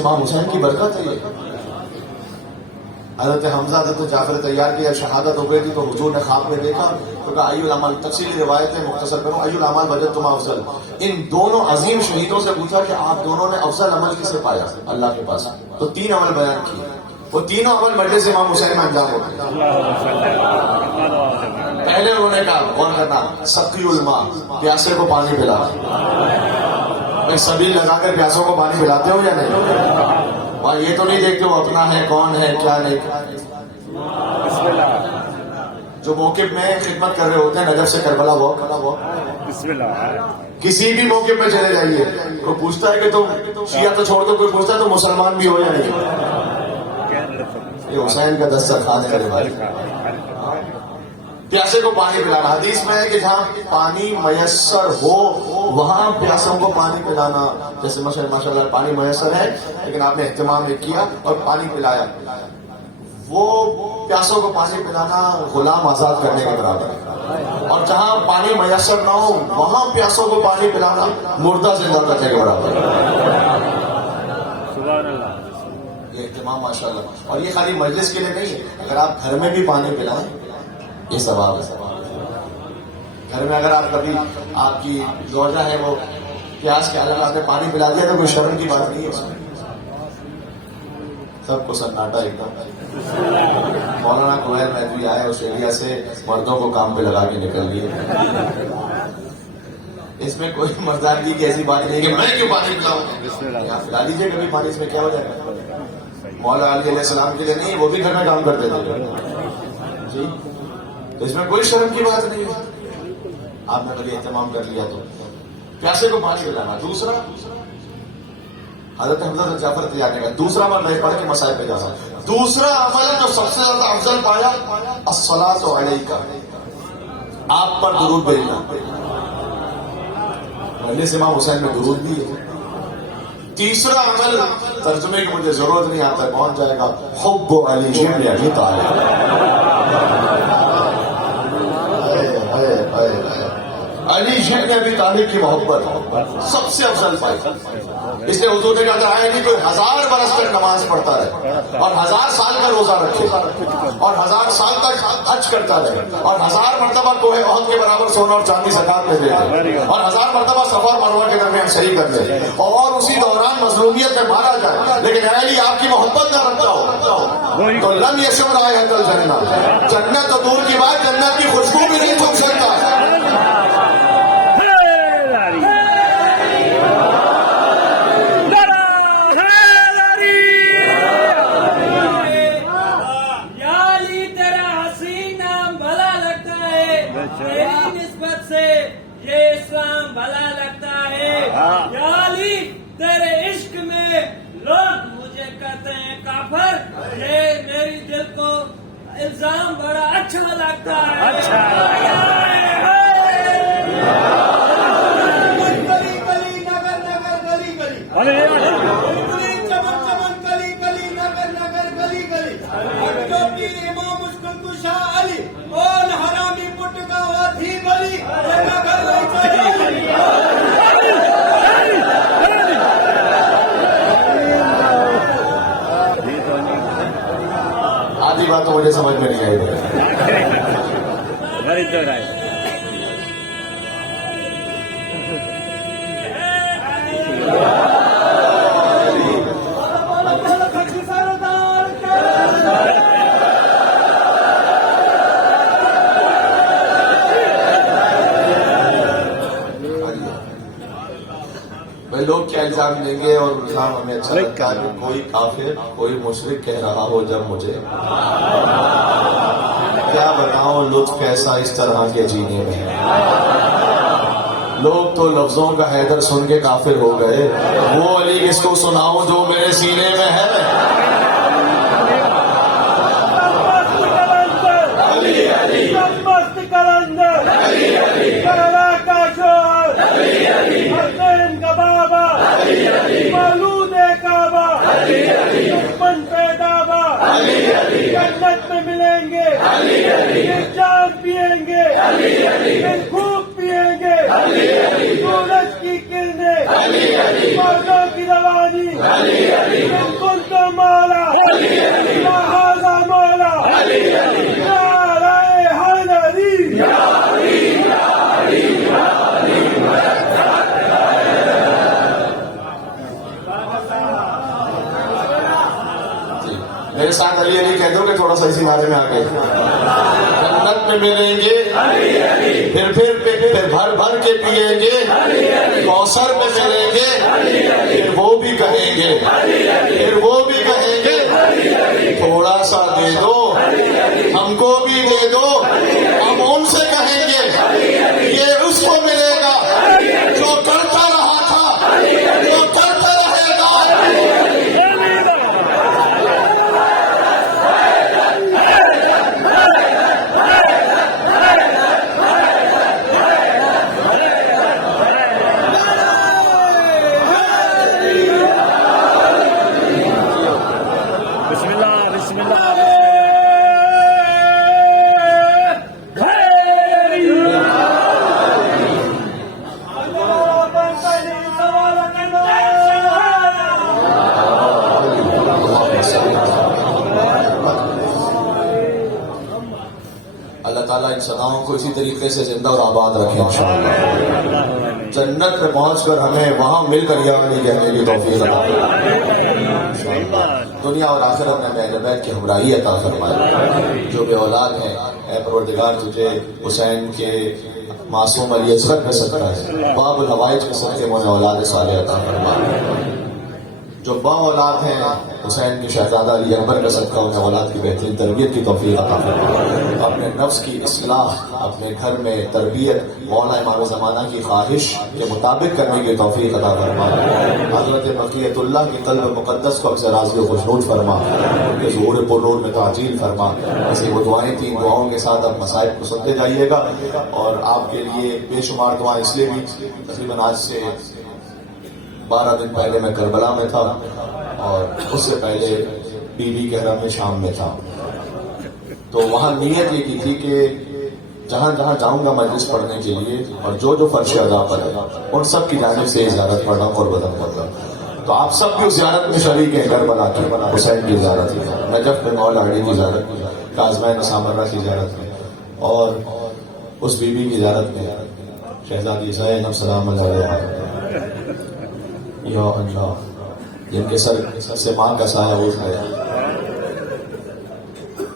امام حسین کی برکت ہے یہ۔ حضرت حمزہ حضرت جعفر تیار کی شہادت ہو گئی تھی تو حضور نے خواب میں دیکھا تو کہا ای العمل، تفصیلی روایتیں مختصر کروں، ای العمل وجدتم افضل، ان دونوں عظیم شہیدوں سے پوچھا کہ آپ دونوں نے افضل عمل کسے پایا اللہ کے پاس، تو 3 عمل بیان کیے، وہ تینوں عمل مجلس امام حسین میں انجام ہوتے ہیں۔ پہلے انہوں نے کہا غور کرنا، سقی الماء، پیاسے کو پانی پلانا، سبھی لگا کر پیاسوں کو پانی پلاتے ہو یا نہیں؟ اور یہ تو نہیں دیکھتے وہ اپنا ہے کون ہے کیا نہیں۔ جو موقف میں خدمت کر رہے ہوتے ہیں، نجف سے کربلا واک، کسی بھی موقع پہ چلے جائیے، کوئی پوچھتا ہے کہ تم شیعہ تو چھوڑ دو، کوئی پوچھتا ہے تو مسلمان بھی ہو یا نہیں؟ یہ حسین کا دسترخوان ہے میرے بھائی۔ پیاسے کو پانی پلانا، حدیث میں ہے کہ جہاں پانی میسر ہو وہاں پیاسوں کو پانی پلانا، جیسے ماشاء اللہ پانی میسر ہے لیکن آپ نے اہتمام نہیں کیا اور پانی پلایا، وہ پیاسوں کو پانی پلانا غلام آزاد کرنے کے برابر ہے۔ اور جہاں پانی میسر نہ ہو وہاں پیاسوں کو پانی پلانا مردہ زندہ کرنے کے برابر ہے۔ یہ اہتمام ماشاء اللہ، اور یہ خالی مجلس کے لیے نہیں ہے، اگر آپ گھر میں بھی پانی پلائیں یہ ثواب ہے۔ گھر میں اگر آپ کبھی آپ کی زوجہ ہے وہ پیاس کے حالت آپ نے پانی پلا دیا تو کوئی شرم کی بات نہیں ہے اس میں، سب کو سناٹا ایک دم۔ مولانا کوئل میدوی آئے آسٹریلیا سے، مردوں کو کام پہ لگا کے نکل گئے۔ اس میں کوئی مردانگی کی ایسی بات نہیں کہ میں کیوں پانی پلاؤں، پلا لیجیے کبھی پانی، اس میں کیا ہو جائے گا؟ مولا علی علیہ السلام کے لیے نہیں، وہ بھی گھر میں کام کرتے تھے جی، تو اس میں کوئی شرم کی بات نہیں ہے۔ آپ نے کبھی اہتمام کر لیا تو پیاسے کو پانی پلانا۔ دوسرا حضرت حمزہ جعفر تیار نے کہا، دوسرا عمل نہیں پڑھ کے مسائل پہ جا سکتا، دوسرا عمل جو سب سے زیادہ افضل پایا الصلاۃ علیک، آپ پر درود بھیجنا۔ مجلس امام حسین میں درود بھی ہے۔ تیسرا عمل ترجمے کی مجھے ضرورت نہیں آتا ہے، پہنچ جائے گا، حب علی شبن ابی طالب، علی شبن ابی طالب کی محبت سب سے افضل پائی۔ اس لیے حضور نے کہا تھا علی کوئی 1000 برس تک نماز پڑھتا رہے اور 1000 سال کا روزہ رکھے اور 1000 سال تک حج کرتا رہے اور 1000 مرتبہ کوہ احد کے برابر سونا اور چاندی زکات میں دے دے اور 1000 مرتبہ صفا اور مروہ کے درمیان صحیح کر دے اور اسی دوران مظلومیت میں مارا جائے، لیکن علی آپ کی محبت نہ رکھتا ہو تو لم یشم رائحۃ الجنہ، جنت تو دور کی بات، جنت کی خوشبو بھی نہیں چھو سکتا۔ تیری نسبت سے یہ اسلام بھلا لگتا ہے، یا علی تیرے عشق میں لوگ مجھے کہتے ہیں کافر، یہ میری دل کو الزام بڑا اچھا لگتا ہے۔ گلی گلی نگر نگر گلی گلی، گلی چمن چمن گلی گلی نگر نگر گلی گلی، جو پیر امام مشکل کشا علی اور حرامی پٹکا ہوا تھی گلی، نگر گلی۔ آدھی بات تو مجھے سمجھ میں نہیں آئی۔ بھائی لوگ کیا الزام دیں گے، اور الزام ہمیں اچھا لگتا ہے کہ کوئی کافر کوئی مشرک کہہ رہا ہو جب مجھے کیا بتاؤں لطف کیسا اس طرح کے جینے میں۔ لوگ تو لفظوں کا حیدر سن کے کافر ہو گئے، وہ علی کس کو سناؤں جو میرے سینے میں ہے۔ جنت میں ملیں گے، جان پیئیں گے، خوب پیئیں گے، سورج کی کرنیں، مردوں کی روانی، بالکل تو مولا لہذا مولا نعرہ حیدری۔ میرے ساتھ علی علی کہہ دو کہ تھوڑا سا اسی نعرے میں آ گئے۔ جنت میں ملیں گے، پھر بھر بھر کے پیئیں گے، کوثر میں ملیں گے، پھر وہ بھی کہیں گے، تھوڑا سا دے دو ہم کو بھی دے دو، ہم ان سے کہیں گے یہ اس کو ملے گا جو کرتا رہا تھا، جو کرتا رہے گا۔ اللہ تعالیٰ ان صداؤں کو اسی طریقے سے زندہ اور آباد رکھے انشاءاللہ۔ جنت میں پہنچ کر ہمیں وہاں مل کر یا علی کہنے کی توفیق عطا فرمائے، دنیا اور آخرت میں اہل بیت کی ہمراہی عطا فرمائے۔ جو بے اولاد ہیں اے پروردگار تجھے حسین کے معصوم علی اصغر کا صدقہ ہے، باب الحوائج کے صدقے انہیں اولاد صالح عطا فرمائے۔ جو با اولاد ہیں حسین کے شہزادہ علی اکبر کا صدقہ انہیں اولاد کی بہترین تربیت کی توفیق عطا فرمائے۔ اپنے نفس کی اصلاح، اپنے گھر میں تربیت مولا امام زمانہ کی خواہش کے مطابق کرنے کی توفیق عطا فرمائے۔ حضرت بقیت اللہ کی قلب مقدس کو اکثر راضی و خوشنود فرما، ان کے ظہور پرنور میں تعجیل فرما۔ ایسی وہ دعائیں تین دعاؤں کے ساتھ اب مصائب کو سنتے جائیے گا، اور آپ کے لیے بے شمار دعائیں اس لیے بھی تقریباً آج سے 12 دن پہلے میں کربلا میں تھا، اور اس سے پہلے بی بی کے حرم میں شام میں تھا، تو وہاں نیت یہ کی تھی کہ جہاں جہاں جاؤں گا مجلس پڑھنے کے لیے، اور جو فرش ادا پر ہے ان سب کی جانب سے زیارت پڑھنا اور بدن پڑھنا، تو آپ سب بھی اس زیارت میں شریک ہیں۔ کربلا کی حسین کی زیارت میں، نجف میں مولا علی کی زیارت میں، کاظمین سامرہ کی زیارت میں، اور اس بی بی کی زیارت میں شہزادی زینب سلام علیہا، یا اللہ جن کے سر سے ماں کا سایہ اٹھ گیا،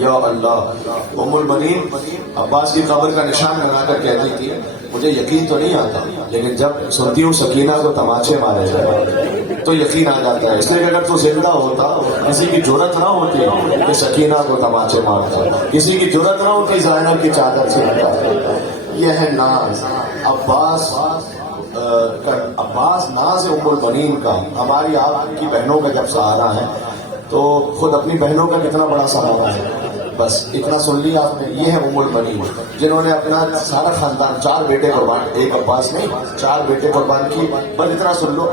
یا اللہ. ام المنین عباس کی قبر کا نشان بنا کر کہتی تھی مجھے یقین تو نہیں آتا لیکن جب سنتی ہوں سکینہ کو تماچے مارے جائے تو یقین آ جاتا ہے. اس لیے اگر تو زندہ ہوتا کسی کی جرت نہ ہوتی کہ سکینہ کو تماچے مارتا, کسی کی جرت نہ ہوتی زینب کی چادر سے ہٹاتا. یہ ہے ناز عباس ناز ام المنین کا. ہماری آپ کی بہنوں کا جب سہارا ہے تو خود اپنی بہنوں کا کتنا بڑا سہارا ہے. بس اتنا سن لیا آپ نے. یہ ہے ام المنین جنہوں نے اپنا سارا خاندان 4 بیٹے قربان, ایک عباس نہیں 4 بیٹے قربان کی. بس اتنا سن لو.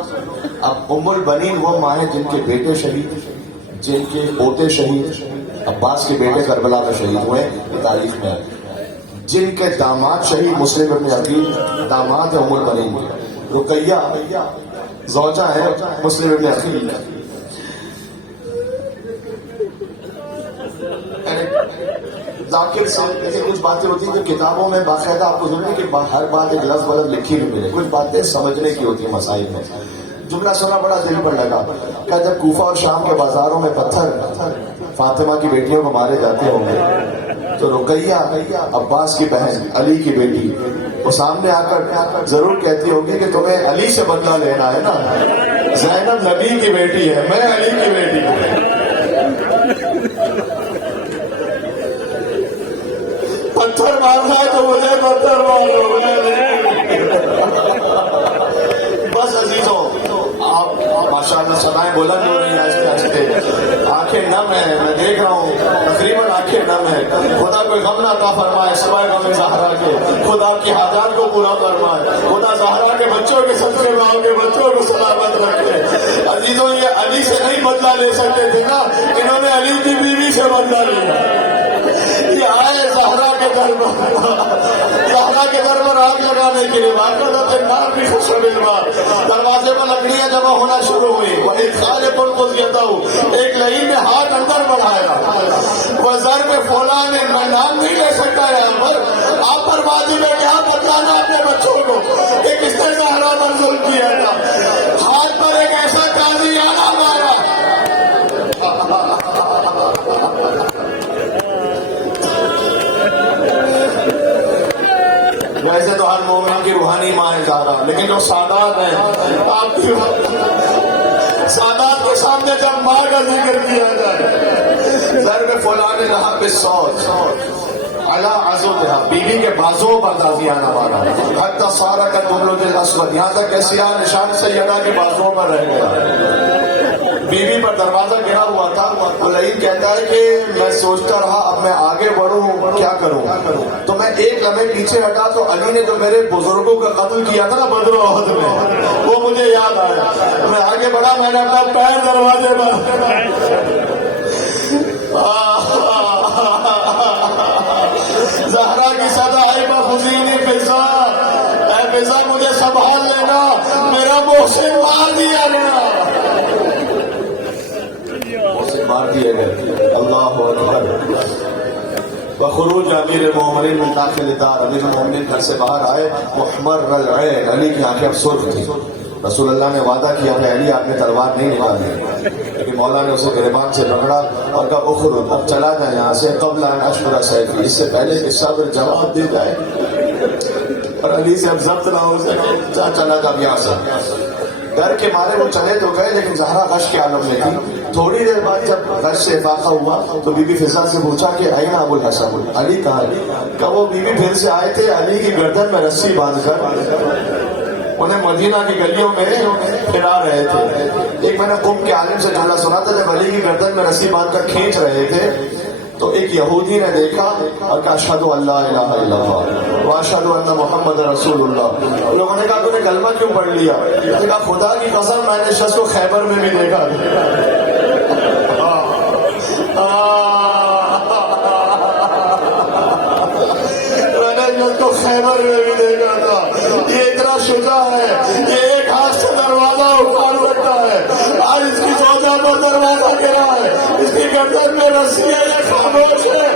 اب ام المنین وہ ماں ہے جن کے بیٹے شہید, جن کے پوتے شہید, عباس کے بیٹے کربلا میں شہید ہوئے یہ تاریخ میں ہے, جن کے داماد شہید مسلم ابن عقیل داماد ہے ام المنین کے. رقیہ زوجہ ہے مسلم ابن عقیل. ذاکر صاحب ایسی کچھ باتیں ہوتی ہیں جو کتابوں میں باقاعدہ آپ کو ضروری کہ ہر بات ایک لفظ غلط لکھی نہیں ملے. کچھ باتیں سمجھنے کی ہوتی ہیں مسائل میں. جملہ سنا بڑا دل پر لگا کہ جب کوفہ اور شام کے بازاروں میں پتھر فاطمہ کی بیٹیوں کو مارے جاتے ہوں گے تو رقیہ عباس کی بہن علی کی بیٹی وہ سامنے آ کر ضرور کہتی ہوگی کہ تمہیں علی سے بدلہ لینا ہے نا. زینب نبی کی بیٹی ہے, میں علی کی بیٹی ہوں. پتھر مارنا ہے تو مجھے پتھر مارو. بس عزیزوں آپ ماشاء اللہ سدائیں بلند ہو رہی ہیں آہستہ آہستہ. آنکھیں نم ہیں, میں دیکھ رہا ہوں تقریباً آنکھیں نم ہیں. خدا کوئی غم نہ عطا فرمائے سوائے غم زہرا کے. خدا کی حاجات کو پورا فرمائے. خدا زہرا کے بچوں کے صدقے میں آپ کے بچوں کو سلامت رکھے. عزیزوں یہ علی سے نہیں بدلہ لے سکتے تھے نا, انہوں نے علی کی بیوی سے بدلہ لیا. یہ آئے زہرا کے در پر آگ لگانے کے لیے دروازے پر لکڑیاں جمع ہونا شروع ہوئی. ایک لئی نے ہاتھ اندر بڑھایا. وہ زر میں فولا نے میں نام نہیں لے سکتا ہے آپ پر بازی میں کیا بتلانا اپنے بچوں کو کہ کس نے زہرا پر ظلم کیا تھا. ہاتھ پر ایک ایسا قاضی آنا مارا. ویسے تو ہر مومن کی روحانی ماں ہے زہرا, لیکن جو سادات ہیں آپ کی سادات کے سامنے جب ماں کا ذکر کیا جائے. ضرب فلان رہا بالصوت علی عضدها, بیوی کے بازوں پر تازیانہ مارا. حتی سارا کا دبلج الاسود, یہاں تک کہ سیاہ نشان سیدہ کے بازوں پر رہ گیا. بیوی پر دروازہ گرا ہوا تھا. لعین کہتا ہے کہ میں سوچتا رہا اب میں آگے بڑھوں کیا کروں, تو میں ایک لمحے پیچھے ہٹا تو علی نے جو میرے بزرگوں کا قتل کیا تھا نا بدر و احد میں, وہ مجھے یاد آیا. میں آگے بڑھا, میں نے اپنا پیر دروازے پر. زہرا کی صدا آئی بخزینی فضا, اے فضا مجھے سنبھال لینا, میرا محسن مار دیا گیا. مار دیے گئے. اللہ اکبر. بخروج امیر المومنین من داخل دار, امیر المومنین گھر سے باہر آئے. محمر العین, علی کی آنکھیں اب سرخ تھی. رسول اللہ نے وعدہ کیا کہ علی آپ نے تلوار نہیں نکالنی, لیکن مولا نے اسے گریبان سے پکڑا اور کہا اخرج, اب چلا جائے یہاں سے, قبل ان اشکر سیفی, اس سے پہلے کہ صبر جواب دے جائے اور علی سے اب ضبط نہ ہو سکے. چلا جا یہاں سے. ڈر کے مارے وہ چلے تو گئے, لیکن زہرا غش کے عالم میں تھی. تھوڑی دیر بعد جب غش سے افاقہ ہوا تو بی بی فضا سے پوچھا کہ این ابو الحسن, علی کہاں ہے؟ کہ وہ بی بی پھر سے آئے تھے علی کی گردن میں رسی باندھ کر انہیں مدینہ کی گلیوں میں پھرا رہے تھے. ایک میں نے قم کے عالم سے جملہ سنا تھا, جب علی کی گردن میں رسی باندھ کر کھینچ رہے تھے تو ایک یہودی نے دیکھا اور کہا اشہد ان لا الہ الا اللہ واشہد ان محمد رسول اللہ. لوگوں نے کہا تو نے کلمہ کیوں پڑھ لیا؟ نے کہا خدا کی قسم میں نے شخص کو خیبر میں بھی دیکھا. میں نے شخص کو خیبر میں بھی دیکھا تھا. یہ اتنا شجاع ہے, یہ ایک ہاتھ سے دروازہ اٹھا سکتا ہے. آج اس کی زوجہ پر دروازہ گرا ہے, اس کی گردن میں رسی ہے, یہ خاموش ہے.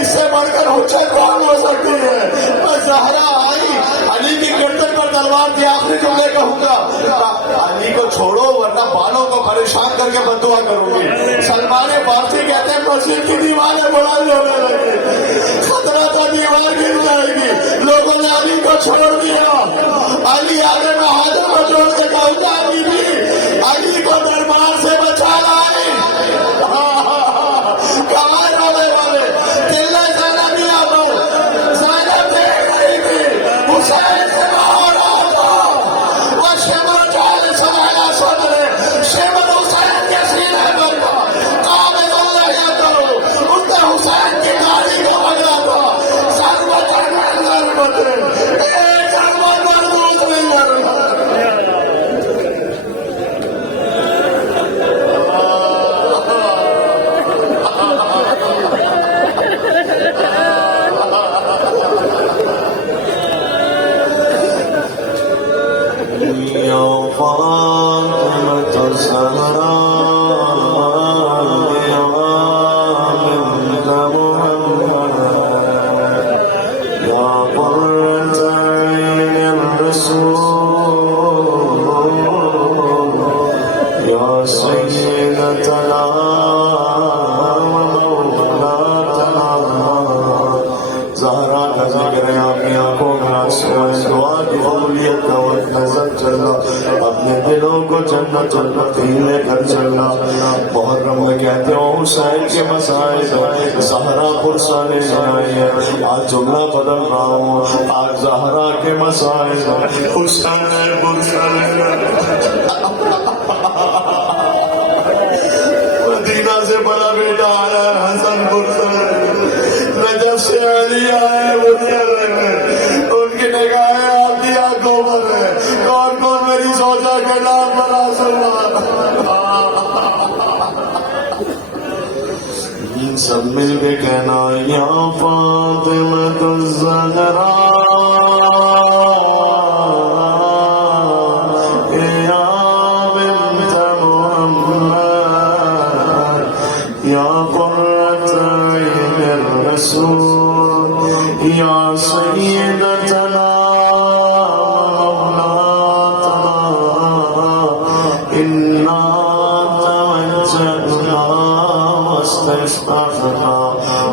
اس سے بڑھ کر حجت کون ہو سکتی ہے؟ بس زہرا آئی, علی کی گردن پر تلوار کی آخری جملے کہوں گا, چھوڑو ورنہ بالوں کو پریشان کر کے بد دعا کروں گی. سلمان فارسی کہتے ہیں مسجد کی دیواریں بلند ہونے لگی، خطرہ تھا دیوار گر جائے گی، لوگوں نے علی کو چھوڑ دیا، علی آگے میں حاضر کو چھوڑ کے کہا بی بی علی کو دربار سے بچا لائے، کہاں رونے والے چلے زینبیہ پر، زینب دیکھ رہی تھی حسین سے باہر آتا، وہ شمر جال سمایا صدرے، شمر حسین کے سینے پر تھا، قابض اللہ یا کرو، اس نے حسین کی گاڑی کو بگا تھا، ضربتیں ضربتیں، ایک ضربت مردود نہیں کرنا۔ یا فاطمة الزهراء یا بنت محمد یا قرة عين الرسول یا سیدتنا ومولاتنا زہرا کا ذکر ہے، اپنی آنکھوں میں آنسو ہے، دعا کی قبولیت کا وقت نظر چلنا، اپنے دلوں کو جنت البقیع لے کر چلنا۔ محرم میں کہتے ہو حسین کے مسائل زہرا پرسا لے جائے، آج جملہ بدل رہا ہوں، آج زہرا کے مسائل حسین پرسا لے جائے۔ مدینہ سے بڑا بیٹا آیا ہے حسن پرسا، نجف سے علی آئے، وہ ان کی نگاہیں آپ کی آنکھوں پر ہے، کون کون میری سوچا کے نام بنا سنا، سب مل کے کہنا یا فاطمة الزہراء یا بنت محمد یا قرة عین الرسول یا سیدتنا إنا توجهنا واستشفعنا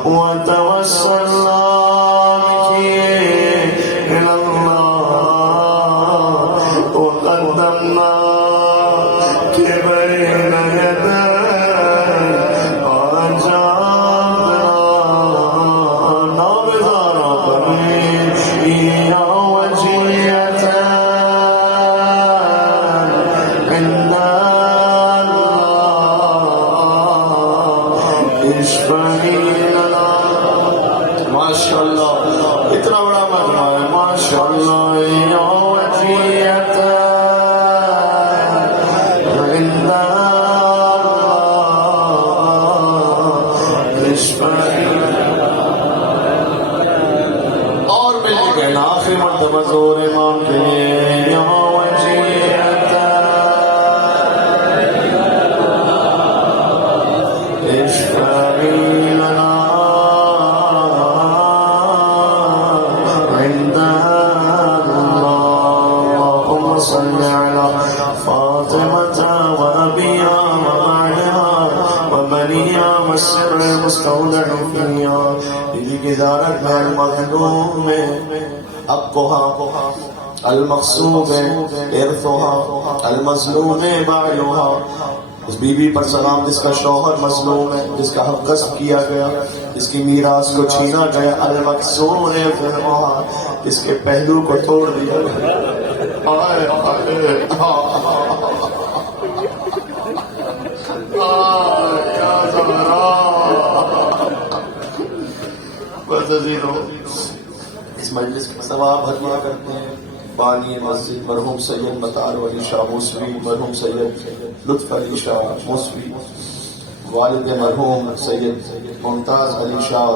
وتوسلنا بك إلى الله وقدمناك بين يدي وأجابنا بزرقنا يا وجية عند ماشاء اللہ، اتنا بڑا مجمع ہے، ماشاء اللہ، یا وجیت عند اور مل کے کہنا آخری مرتبہ زور امام کے لیے یا وجیت اشفعی لنا صل على فاطمة وأبيها وبعدها وبنيها والسر المستودع فيها بالجدارة المظلوم حقها المغصوب إرثها المظلوم بعلها، اس بی بی پر سلام جس کا شوہر مظلوم ہے، جس کا حق غصب کیا گیا، جس کی میراث کو چھینا گیا، المکسور فرمایا، جس کے پہلو کو توڑ دیا گیا۔ اس مجلس کا ثواب ہدیہ کرتے ہیں بانی مسجد مرحوم سید مطار علی شاہ موسوی، مرحوم سید لطف علی شاہ موسوی، والد مرحوم سید ممتاز علی شاہ